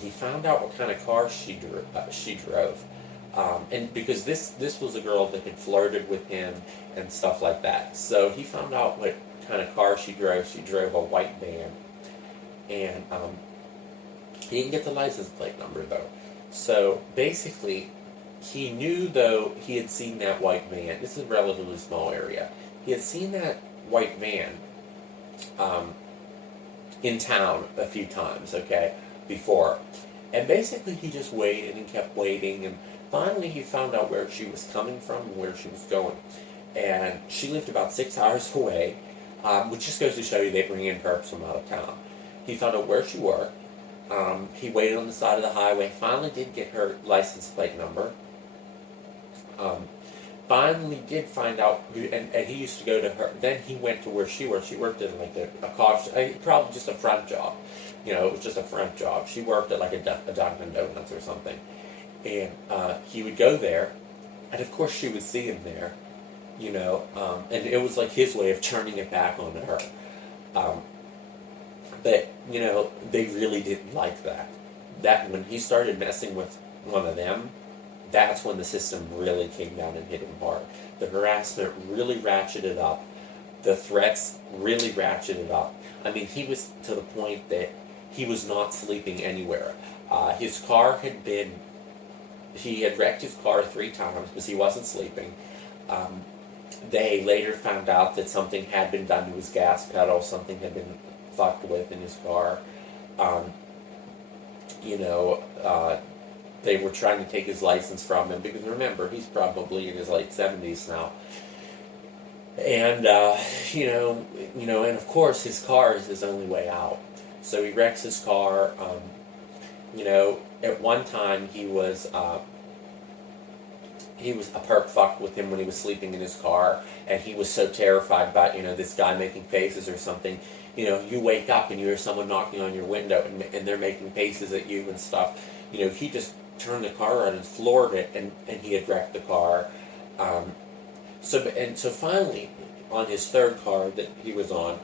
He found out what kind of car she drove, and because this was a girl that had flirted with him and stuff like that. So he found out what kind of car she drove. She drove a white van, and he didn't get the license plate number though. So basically, he knew though he had seen that white van. This is a relatively small area. He had seen that white van in town a few times. Before. And basically he just waited and kept waiting, and finally he found out where she was coming from and where she was going. And she lived about 6 hours away, which just goes to show you they bring in perps from out of town. He found out where she worked. He waited on the side of the highway, finally did get her license plate number. Finally did find out, and he used to go to her, then he went to where she worked. She worked at like a coffee, probably just a front job. It was just a front job. She worked at like a Dunkin' Donuts or something. And he would go there, and of course she would see him there, and it was like his way of turning it back on her. But, you know, they really didn't like that. That when he started messing with one of them, that's when the system really came down and hit him hard. The harassment really ratcheted up. The threats really ratcheted up. I mean, he was to the point that he was not sleeping anywhere. His car had been, he had wrecked his car 3 times because he wasn't sleeping. They later found out that something had been done to his gas pedal, something had been fucked with in his car. You know, they were trying to take his license from him because remember, he's probably in his late 70s now. And you know, and of course, his car is his only way out. So he wrecks his car. You know, at one time he was a perp fucked with him when he was sleeping in his car, and he was so terrified about, you know, this guy making faces or something. You know, you wake up and you hear someone knocking on your window and they're making faces at you and stuff. You know, he just turned the car around and floored it, and he had wrecked the car. So finally, on his 3rd car that he was on,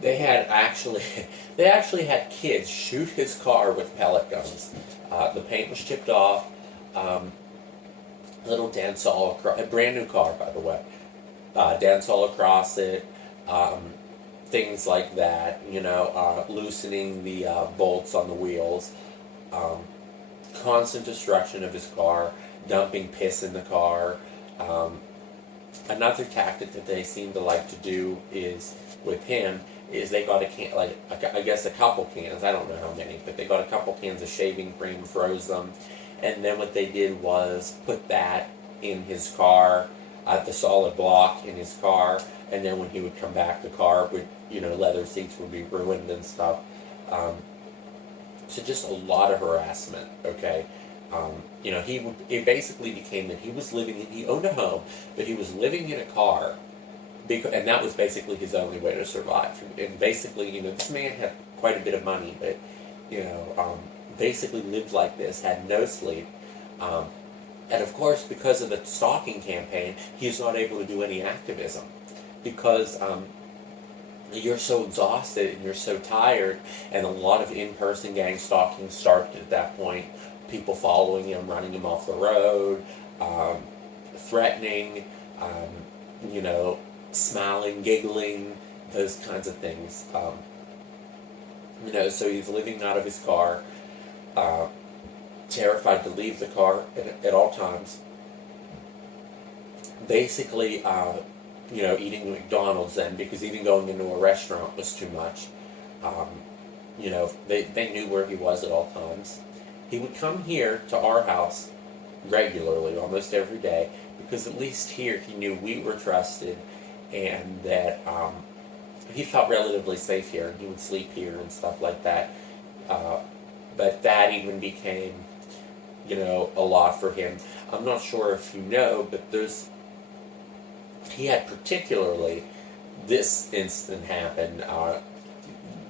they actually had kids shoot his car with pellet guns. The paint was chipped off. Little dents all across. A brand new car, by the way. Dents all across it. Things like that. You know, loosening the bolts on the wheels. Constant destruction of his car. Dumping piss in the car. Another tactic that they seem to like to do is with him is they got I guess a couple cans, I don't know how many, but they got a couple cans of shaving cream, froze them, and then what they did was put that in his car, the solid block in his car, and then when he would come back, the car would, you know, leather seats would be ruined and stuff. So just a lot of harassment, okay? You know, it basically became that he owned a home, but he was living in a car, and that was basically his only way to survive. And basically, you know, this man had quite a bit of money, but, you know, basically lived like this, had no sleep. And of course, because of the stalking campaign, he's not able to do any activism. Because you're so exhausted and you're so tired, and a lot of in-person gang stalking started at that point. People following him, running him off the road, threatening, you know, smiling, giggling, those kinds of things. You know, so he's living out of his car, terrified to leave the car at all times. Basically, you know, eating McDonald's then, because even going into a restaurant was too much. You know, they knew where he was at all times. He would come here to our house regularly, almost every day, because at least here he knew we were trusted, and that he felt relatively safe here, and he would sleep here and stuff like that. But that even became, you know, a lot for him. I'm not sure if you know, but he had particularly this incident happen.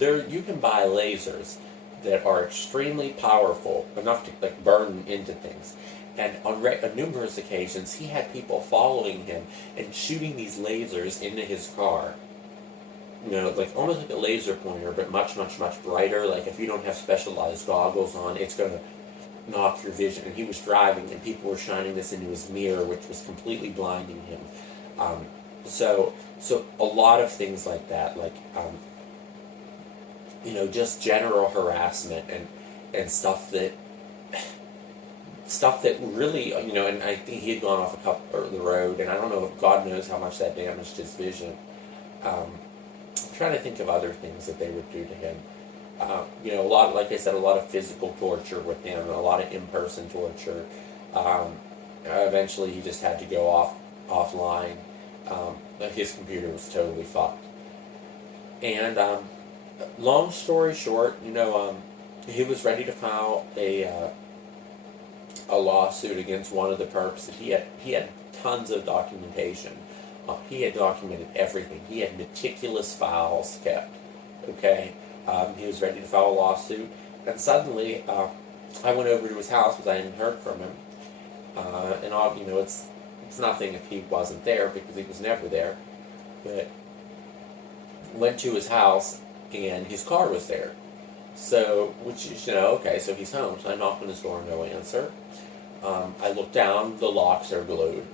You can buy lasers that are extremely powerful, enough to like burn into things. And on numerous occasions, he had people following him and shooting these lasers into his car. You know, like almost like a laser pointer, but much, much, much brighter. Like if you don't have specialized goggles on, it's going to knock your vision. And he was driving, and people were shining this into his mirror, which was completely blinding him. So a lot of things like that, like you know, just general harassment and stuff that really, you know, and I think he had gone off the road, and I don't know, God knows how much that damaged his vision. I'm trying to think of other things that they would do to him. You know, like I said, a lot of physical torture with him, a lot of in-person torture. Eventually, he just had to go offline. His computer was totally fucked. And long story short, you know, he was ready to file a lawsuit against one of the perps. That he had tons of documentation. He had documented everything. He had meticulous files kept. Okay, he was ready to file a lawsuit, and suddenly I went over to his house because I hadn't heard from him. And you know, it's It's nothing if he wasn't there, because he was never there. But went to his house, and his car was there. So, which is, okay, so he's home. So I knock on his door, no answer. I look down, the locks are glued.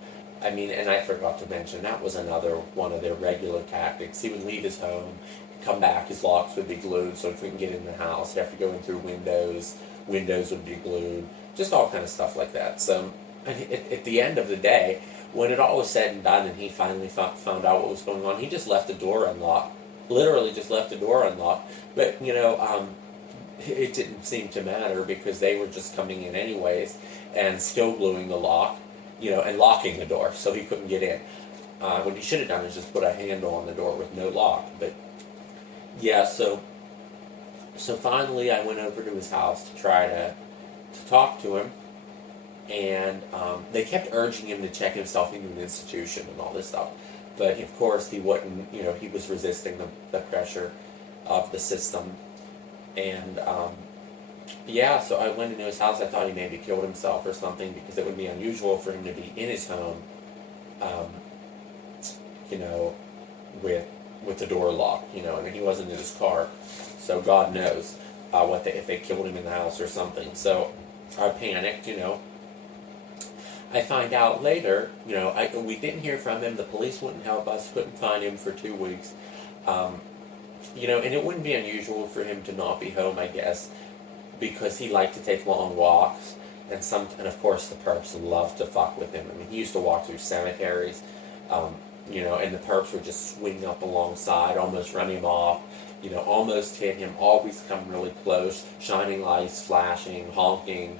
I mean, and I forgot to mention, that was another one of their regular tactics. He would leave his home, come back, his locks would be glued, so if we can get in the house, he'd have to go in through windows would be glued, just all kind of stuff like that. So, at the end of the day, when it all was said and done and he finally found out what was going on, he just left the door unlocked. Literally just left the door unlocked. But, it didn't seem to matter, because they were just coming in anyways and still gluing the lock, and locking the door so he couldn't get in. What he should have done is just put a handle on the door with no lock. But yeah, so finally I went over to his house to try to talk to him, and they kept urging him to check himself into an institution and all this stuff. But of course he wouldn't, he was resisting the pressure of the system. And yeah, so I went into his house. I thought he maybe killed himself or something, because it would be unusual for him to be in his home, with the door locked, and he wasn't in his car. So God knows if they killed him in the house or something. So I panicked, I find out later, we didn't hear from him. The police wouldn't help us, couldn't find him for 2 weeks. And it wouldn't be unusual for him to not be home, I guess, because he liked to take long walks, and of course the perps loved to fuck with him. I mean, he used to walk through cemeteries, and the perps would just swing up alongside, almost run him off, almost hit him, always come really close, shining lights, flashing, honking,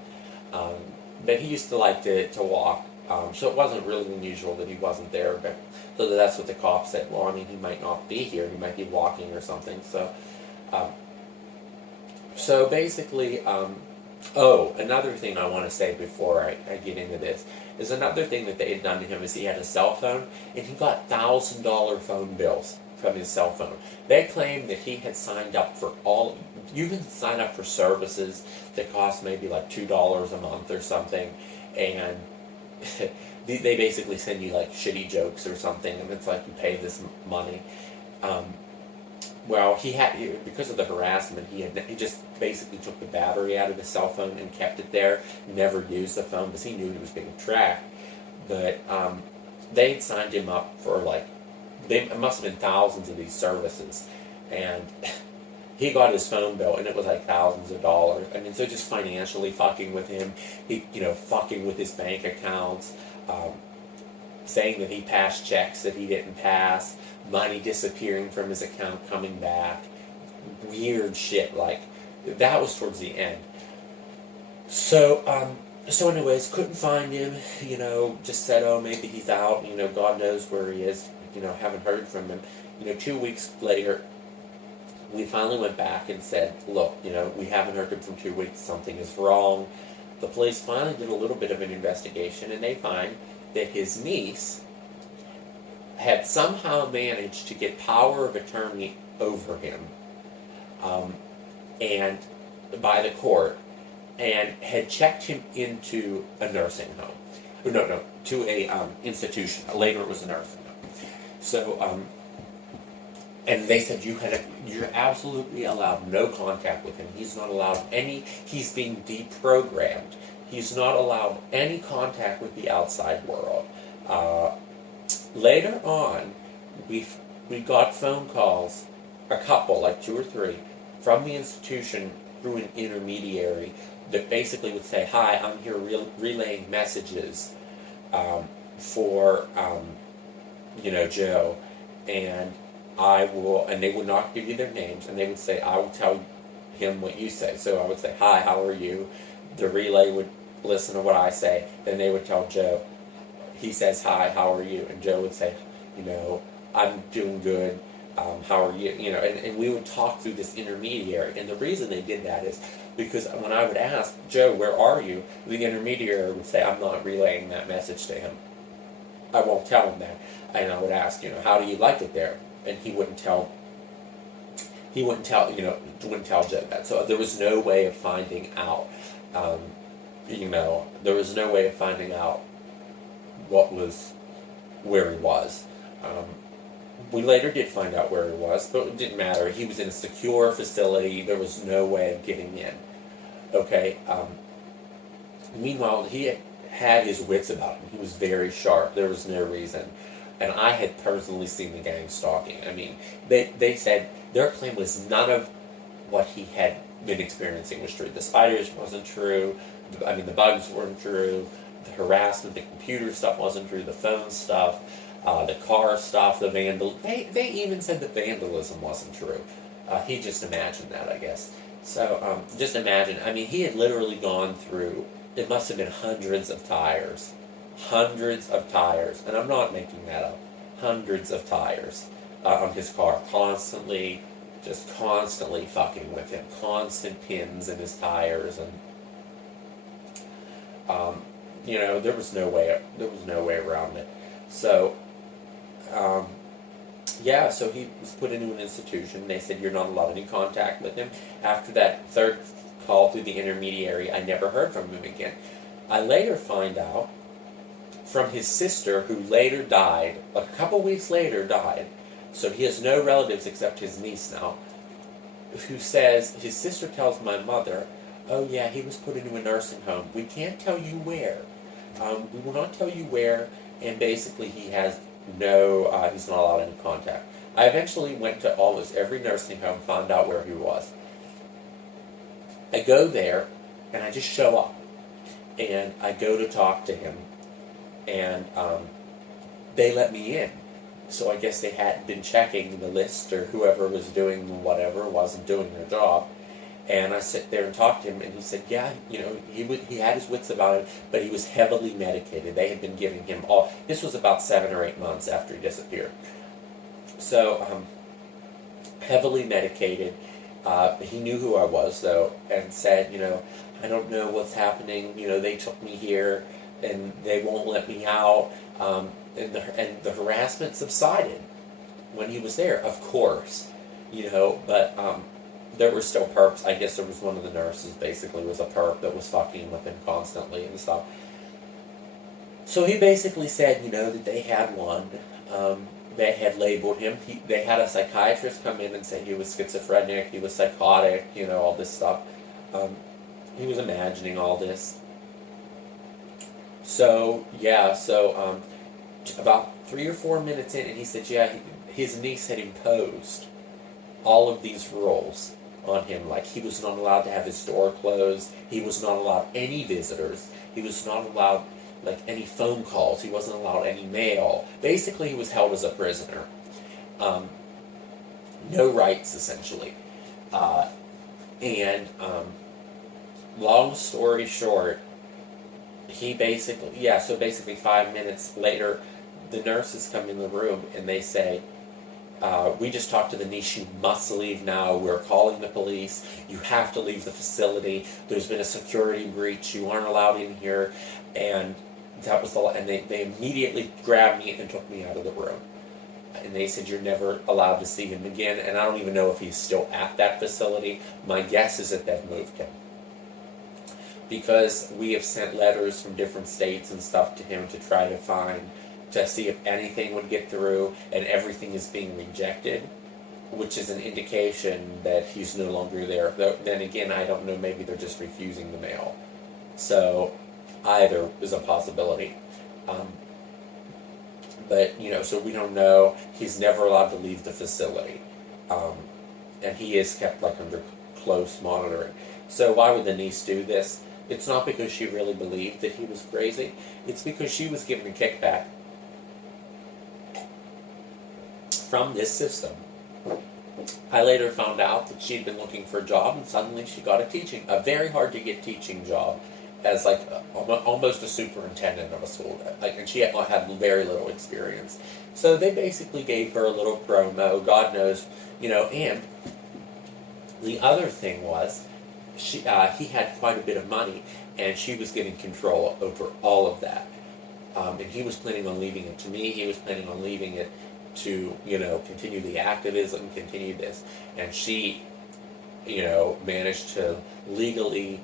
but he used to like to walk, so it wasn't really unusual that he wasn't there. But so that's what the cops said. Well, I mean, he might not be here, he might be walking or something. So basically, another thing I want to say before I get into this is another thing that they had done to him is he had a cell phone, and he got $1,000 phone bills from his cell phone. They claimed that he had signed up for you can sign up for services that cost maybe like $2 a month or something, and they basically send you like shitty jokes or something, and it's like you pay this money. Well, because of the harassment, he just basically took the battery out of his cell phone and kept it there, never used the phone because he knew he was being tracked. But they'd signed him up for it must have been thousands of these services, and he got his phone bill, and it was like thousands of dollars. I mean, so just financially fucking with him, fucking with his bank accounts, saying that he passed checks that he didn't pass, money disappearing from his account, coming back, weird shit. That was towards the end. So anyways, couldn't find him, just said, oh, maybe he's out, God knows where he is, haven't heard from him. 2 weeks later, we finally went back and said, look, we haven't heard him from 2 weeks, something is wrong. The police finally did a little bit of an investigation, and they find that his niece had somehow managed to get power of attorney over him, and by the court, and had checked him into a nursing home. No, to a institution. Later it was a nursing home. So, and they said you're absolutely allowed no contact with him. He's not allowed he's being deprogrammed. He's not allowed any contact with the outside world. Later on, we got phone calls, a couple, like 2 or 3, from the institution through an intermediary that basically would say, hi, I'm here relaying messages for, Joe, and and they would not give you their names, and they would say, I will tell him what you say. So I would say, hi, how are you? The relay would listen to what I say, then they would tell Joe, he says, hi, how are you? And Joe would say, I'm doing good, how are you? And we would talk through this intermediary. And the reason they did that is because when I would ask, Joe, where are you? The intermediary would say, I'm not relaying that message to him. I won't tell him that. And I would ask, how do you like it there? And he wouldn't tell Joe that. So there was no way of finding out, there was no way of finding out where he was. We later did find out where he was, but it didn't matter. He was in a secure facility. There was no way of getting in. Okay. Meanwhile, he had his wits about him. He was very sharp. There was no reason. And I had personally seen the gang stalking. I mean, they said their claim was none of what he had been experiencing was true. The spiders wasn't true. The bugs weren't true. The harassment, the computer stuff wasn't true. The phone stuff, the car stuff, the They even said the vandalism wasn't true. He just imagined that, I guess. So just imagine. I mean, he had literally gone through. It must have been hundreds of tires. Hundreds of tires. And I'm not making that up. Hundreds of tires on his car. Constantly fucking with him. Constant pins in his tires. And, there was no way around it. So, so he was put into an institution. They said, you're not allowed any contact with him. After that third call through the intermediary, I never heard from him again. I later find out from his sister, who later died, a couple weeks later died, so he has no relatives except his niece now, who says, his sister tells my mother, oh yeah, he was put into a nursing home. We can't tell you where. We will not tell you where, and basically he has he's not allowed any contact. I eventually went to almost every nursing home, found out where he was. I go there, and I just show up, and I go to talk to him, and they let me in. So I guess they hadn't been checking the list, or whoever was doing whatever wasn't doing their job. And I sit there and talk to him, and he said, yeah, he had his wits about him, but he was heavily medicated. They had been giving him this was about 7 or 8 months after he disappeared. So, heavily medicated. He knew who I was, though, and said, I don't know what's happening. They took me here, and they won't let me out. And the harassment subsided when he was there, of course. But there were still perps. I guess there was one of the nurses, basically, was a perp that was fucking with him constantly and stuff. So he basically said, that they had one. They had labeled him. They had a psychiatrist come in and say he was schizophrenic, he was psychotic, all this stuff. He was imagining all this. So, about 3 or 4 minutes in, and he said, his niece had imposed all of these rules on him. Like, he was not allowed to have his door closed. He was not allowed any visitors. He was not allowed any phone calls. He wasn't allowed any mail. Basically, he was held as a prisoner. No rights, essentially. Long story short, he basically 5 minutes later, the nurses come in the room and they say, we just talked to the niece, you must leave now, we're calling the police, you have to leave the facility, there's been a security breach, you aren't allowed in here, and that was and they immediately grabbed me and took me out of the room. And they said, you're never allowed to see him again, and I don't even know if he's still at that facility. My guess is that they've moved him. Because we have sent letters from different states and stuff to him to try to see if anything would get through, and everything is being rejected, which is an indication that he's no longer there. Then again, I don't know, maybe they're just refusing the mail. So either is a possibility. So we don't know. He's never allowed to leave the facility. And he is kept under close monitoring. So why would the niece do this? It's not because she really believed that he was crazy. It's because she was given a kickback from this system. I later found out that she'd been looking for a job, and suddenly she got a very hard to get teaching job as almost a superintendent of a school. And she had very little experience. So they basically gave her a little promo, God knows, and the other thing was, he had quite a bit of money, and she was getting control over all of that. And he was planning on leaving it to me. He was planning on leaving it to, continue the activism, continue this. And she, managed to legally,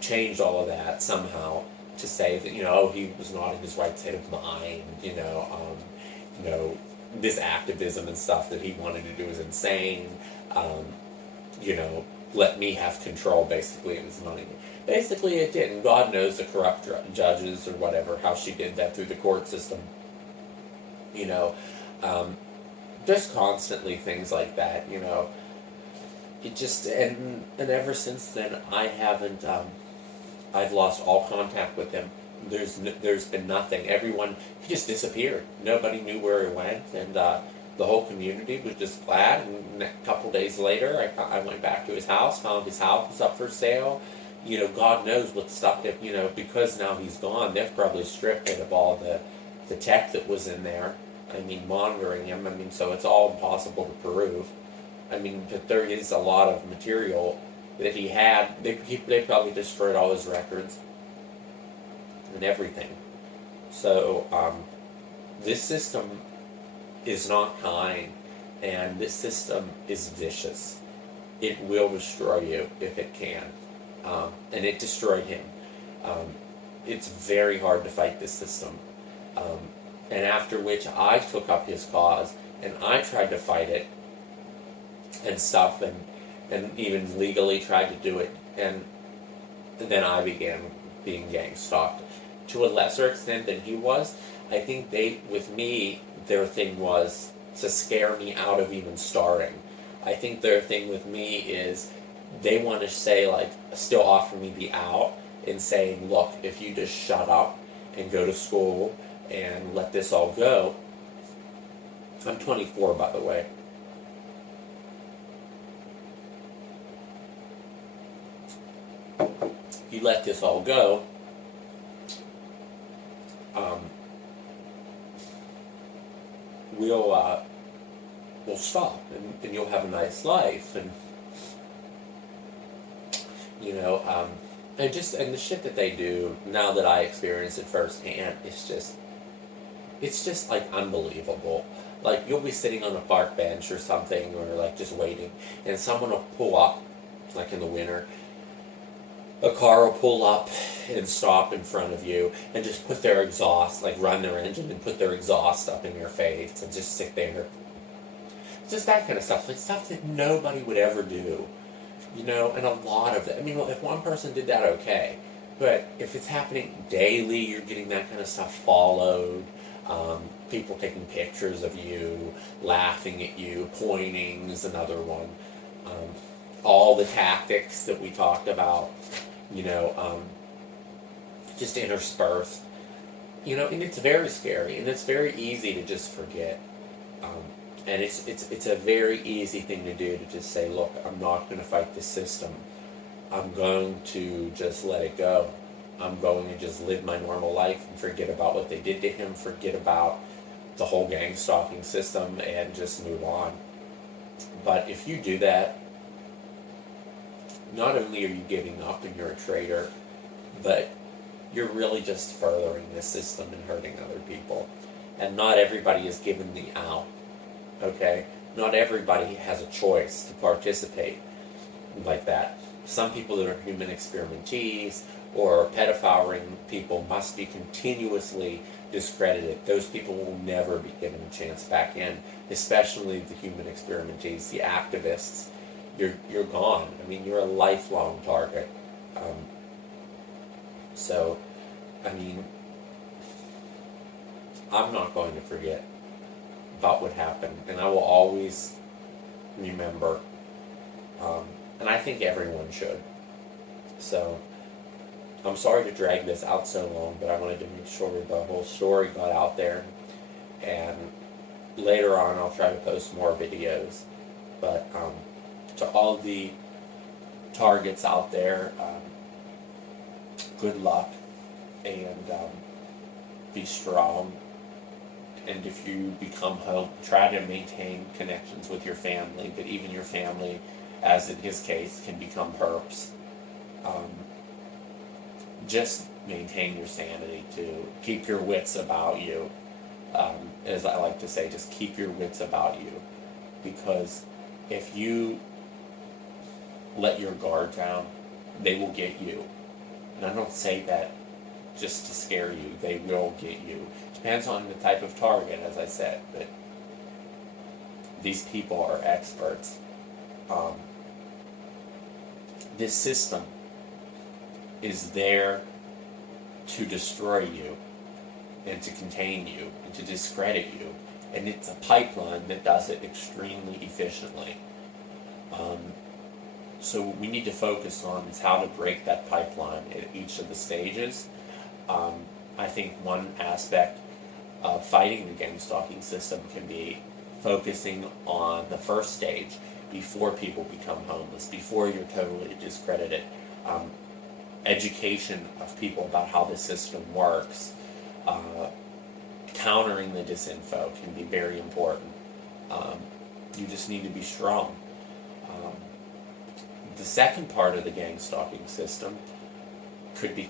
change all of that somehow. to say that, oh, he was not in his right state of mind, this activism and stuff that he wanted to do was insane, you know, let me have control, basically, of his money. Basically, it didn't. God knows the corrupt judges or whatever, how she did that through the court system. You know, there's constantly things like that, It just, and ever since then, I haven't, I've lost all contact with him. There's been nothing. Everyone, he just disappeared. Nobody knew where he went, and the whole community was just glad. And a couple days later, I went back to his house, found his house was up for sale. God knows what stuff that, because now he's gone, they've probably stripped it of all the tech that was in there. I mean, monitoring him. I mean, so it's all impossible to prove. I mean, but there is a lot of material that he had. They probably destroyed all his records and everything. So this system is not kind, and this system is vicious. It will destroy you if it can, and it destroyed him. It's very hard to fight this system, and after which I took up his cause and I tried to fight it and stuff, and even legally tried to do it, and then I began being gang stalked to a lesser extent than he was. I think their thing was to scare me out of even starting. I think their thing with me is they want to say, like, still offer me the out and saying, look, if you just shut up and go to school and let this all go. I'm 24, by the way. If you let this all go, we'll stop, and you'll have a nice life, and and the shit that they do now that I experience it firsthand, it's just like unbelievable. Like, you'll be sitting on a park bench or something, or like just waiting, and someone will pull up, like in the winter. A car will pull up and stop in front of you and just put their exhaust, like run their engine and put their exhaust up in your face and just sit there. Just that kind of stuff, like stuff that nobody would ever do, and a lot of it. I mean, well, if one person did that, okay. But if it's happening daily, you're getting that kind of stuff followed, people taking pictures of you, laughing at you, pointing is another one. All the tactics that we talked about, just interspersed, and it's very scary, and it's very easy to just forget, and it's a very easy thing to do, to just say, look, I'm not going to fight this system. I'm going to just let it go. I'm going to just live my normal life and forget about what they did to him, forget about the whole gang stalking system, and just move on. But if you do that, not only are you giving up and you're a traitor, but you're really just furthering the system and hurting other people. And not everybody is given the out, okay? Not everybody has a choice to participate like that. Some people that are human experimentees or pedophile ring people must be continuously discredited. Those people will never be given a chance back in, especially the human experimentees, the activists. You're gone. I mean, you're a lifelong target. So, I mean, I'm not going to forget about what happened, and I will always remember, and I think everyone should. So, I'm sorry to drag this out so long, but I wanted to make sure the whole story got out there, and later on I'll try to post more videos. But to all the targets out there, good luck, and be strong. And if you become home, try to maintain connections with your family, but even your family, as in his case, can become perps. Just maintain your sanity, to keep your wits about you. As I like to say, just keep your wits about you, because if you let your guard down, they will get you. And I don't say that just to scare you. They will get you. Depends on the type of target, as I said, but these people are experts. This system is there to destroy you and to contain you and to discredit you, and it's a pipeline that does it extremely efficiently. So we need to focus on is how to break that pipeline at each of the stages. I think one aspect of fighting the gang stalking system can be focusing on the first stage before people become homeless, before you're totally discredited. Education of people about how the system works, countering the disinfo can be very important. You just need to be strong. The second part of the gang stalking system could be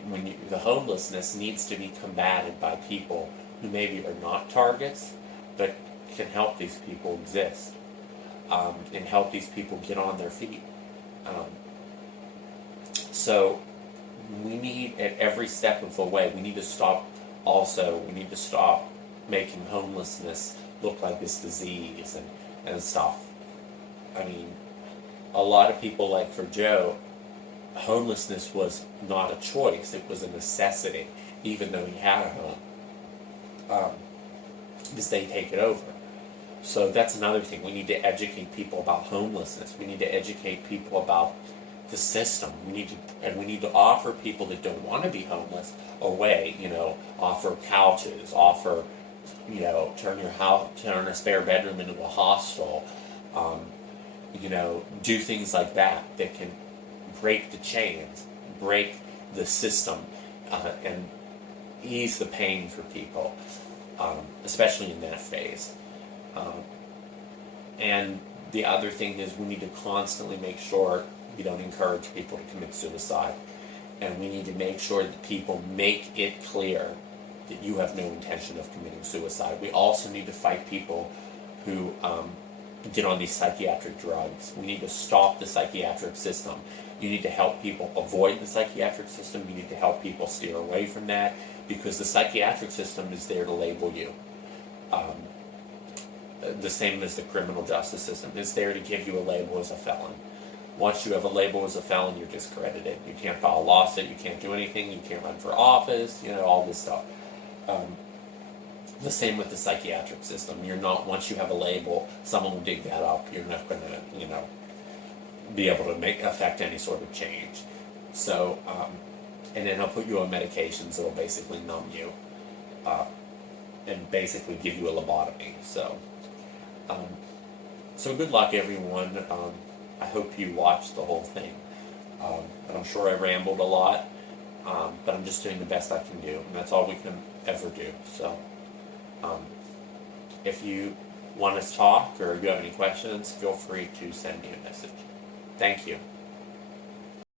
the homelessness needs to be combated by people who maybe are not targets, but can help these people exist, and help these people get on their feet. So we need, at every step of the way, we need to stop making homelessness look like this disease and stuff. I mean, a lot of people, like for Joe, homelessness was not a choice, it was a necessity, even though he had a home, because they take it over. So that's another thing. We need to educate people about homelessness. We need to educate people about the system. We need to offer people that don't want to be homeless a way. Offer couches, offer, turn a spare bedroom into a hostel. Do things like that can break the chains, break the system, and ease the pain for people, especially in that phase. And the other thing is we need to constantly make sure we don't encourage people to commit suicide. And we need to make sure that people make it clear that you have no intention of committing suicide. We also need to fight people who get on these psychiatric drugs. We need to stop the psychiatric system. You need to help people avoid the psychiatric system. You need to help people steer away from that, because the psychiatric system is there to label you. The same as the criminal justice system. It's there to give you a label as a felon. Once you have a label as a felon, you're discredited. You can't file a lawsuit, you can't do anything, you can't run for office, all this stuff. The same with the psychiatric system. Once you have a label, someone will dig that up. You're not going to, be able to affect any sort of change. So, and then they'll put you on medications that'll basically numb you, and basically give you a lobotomy. So good luck, everyone. I hope you watched the whole thing. I'm sure I rambled a lot, but I'm just doing the best I can do, and that's all we can ever do. So, if you want to talk or you have any questions, feel free to send me a message. Thank you.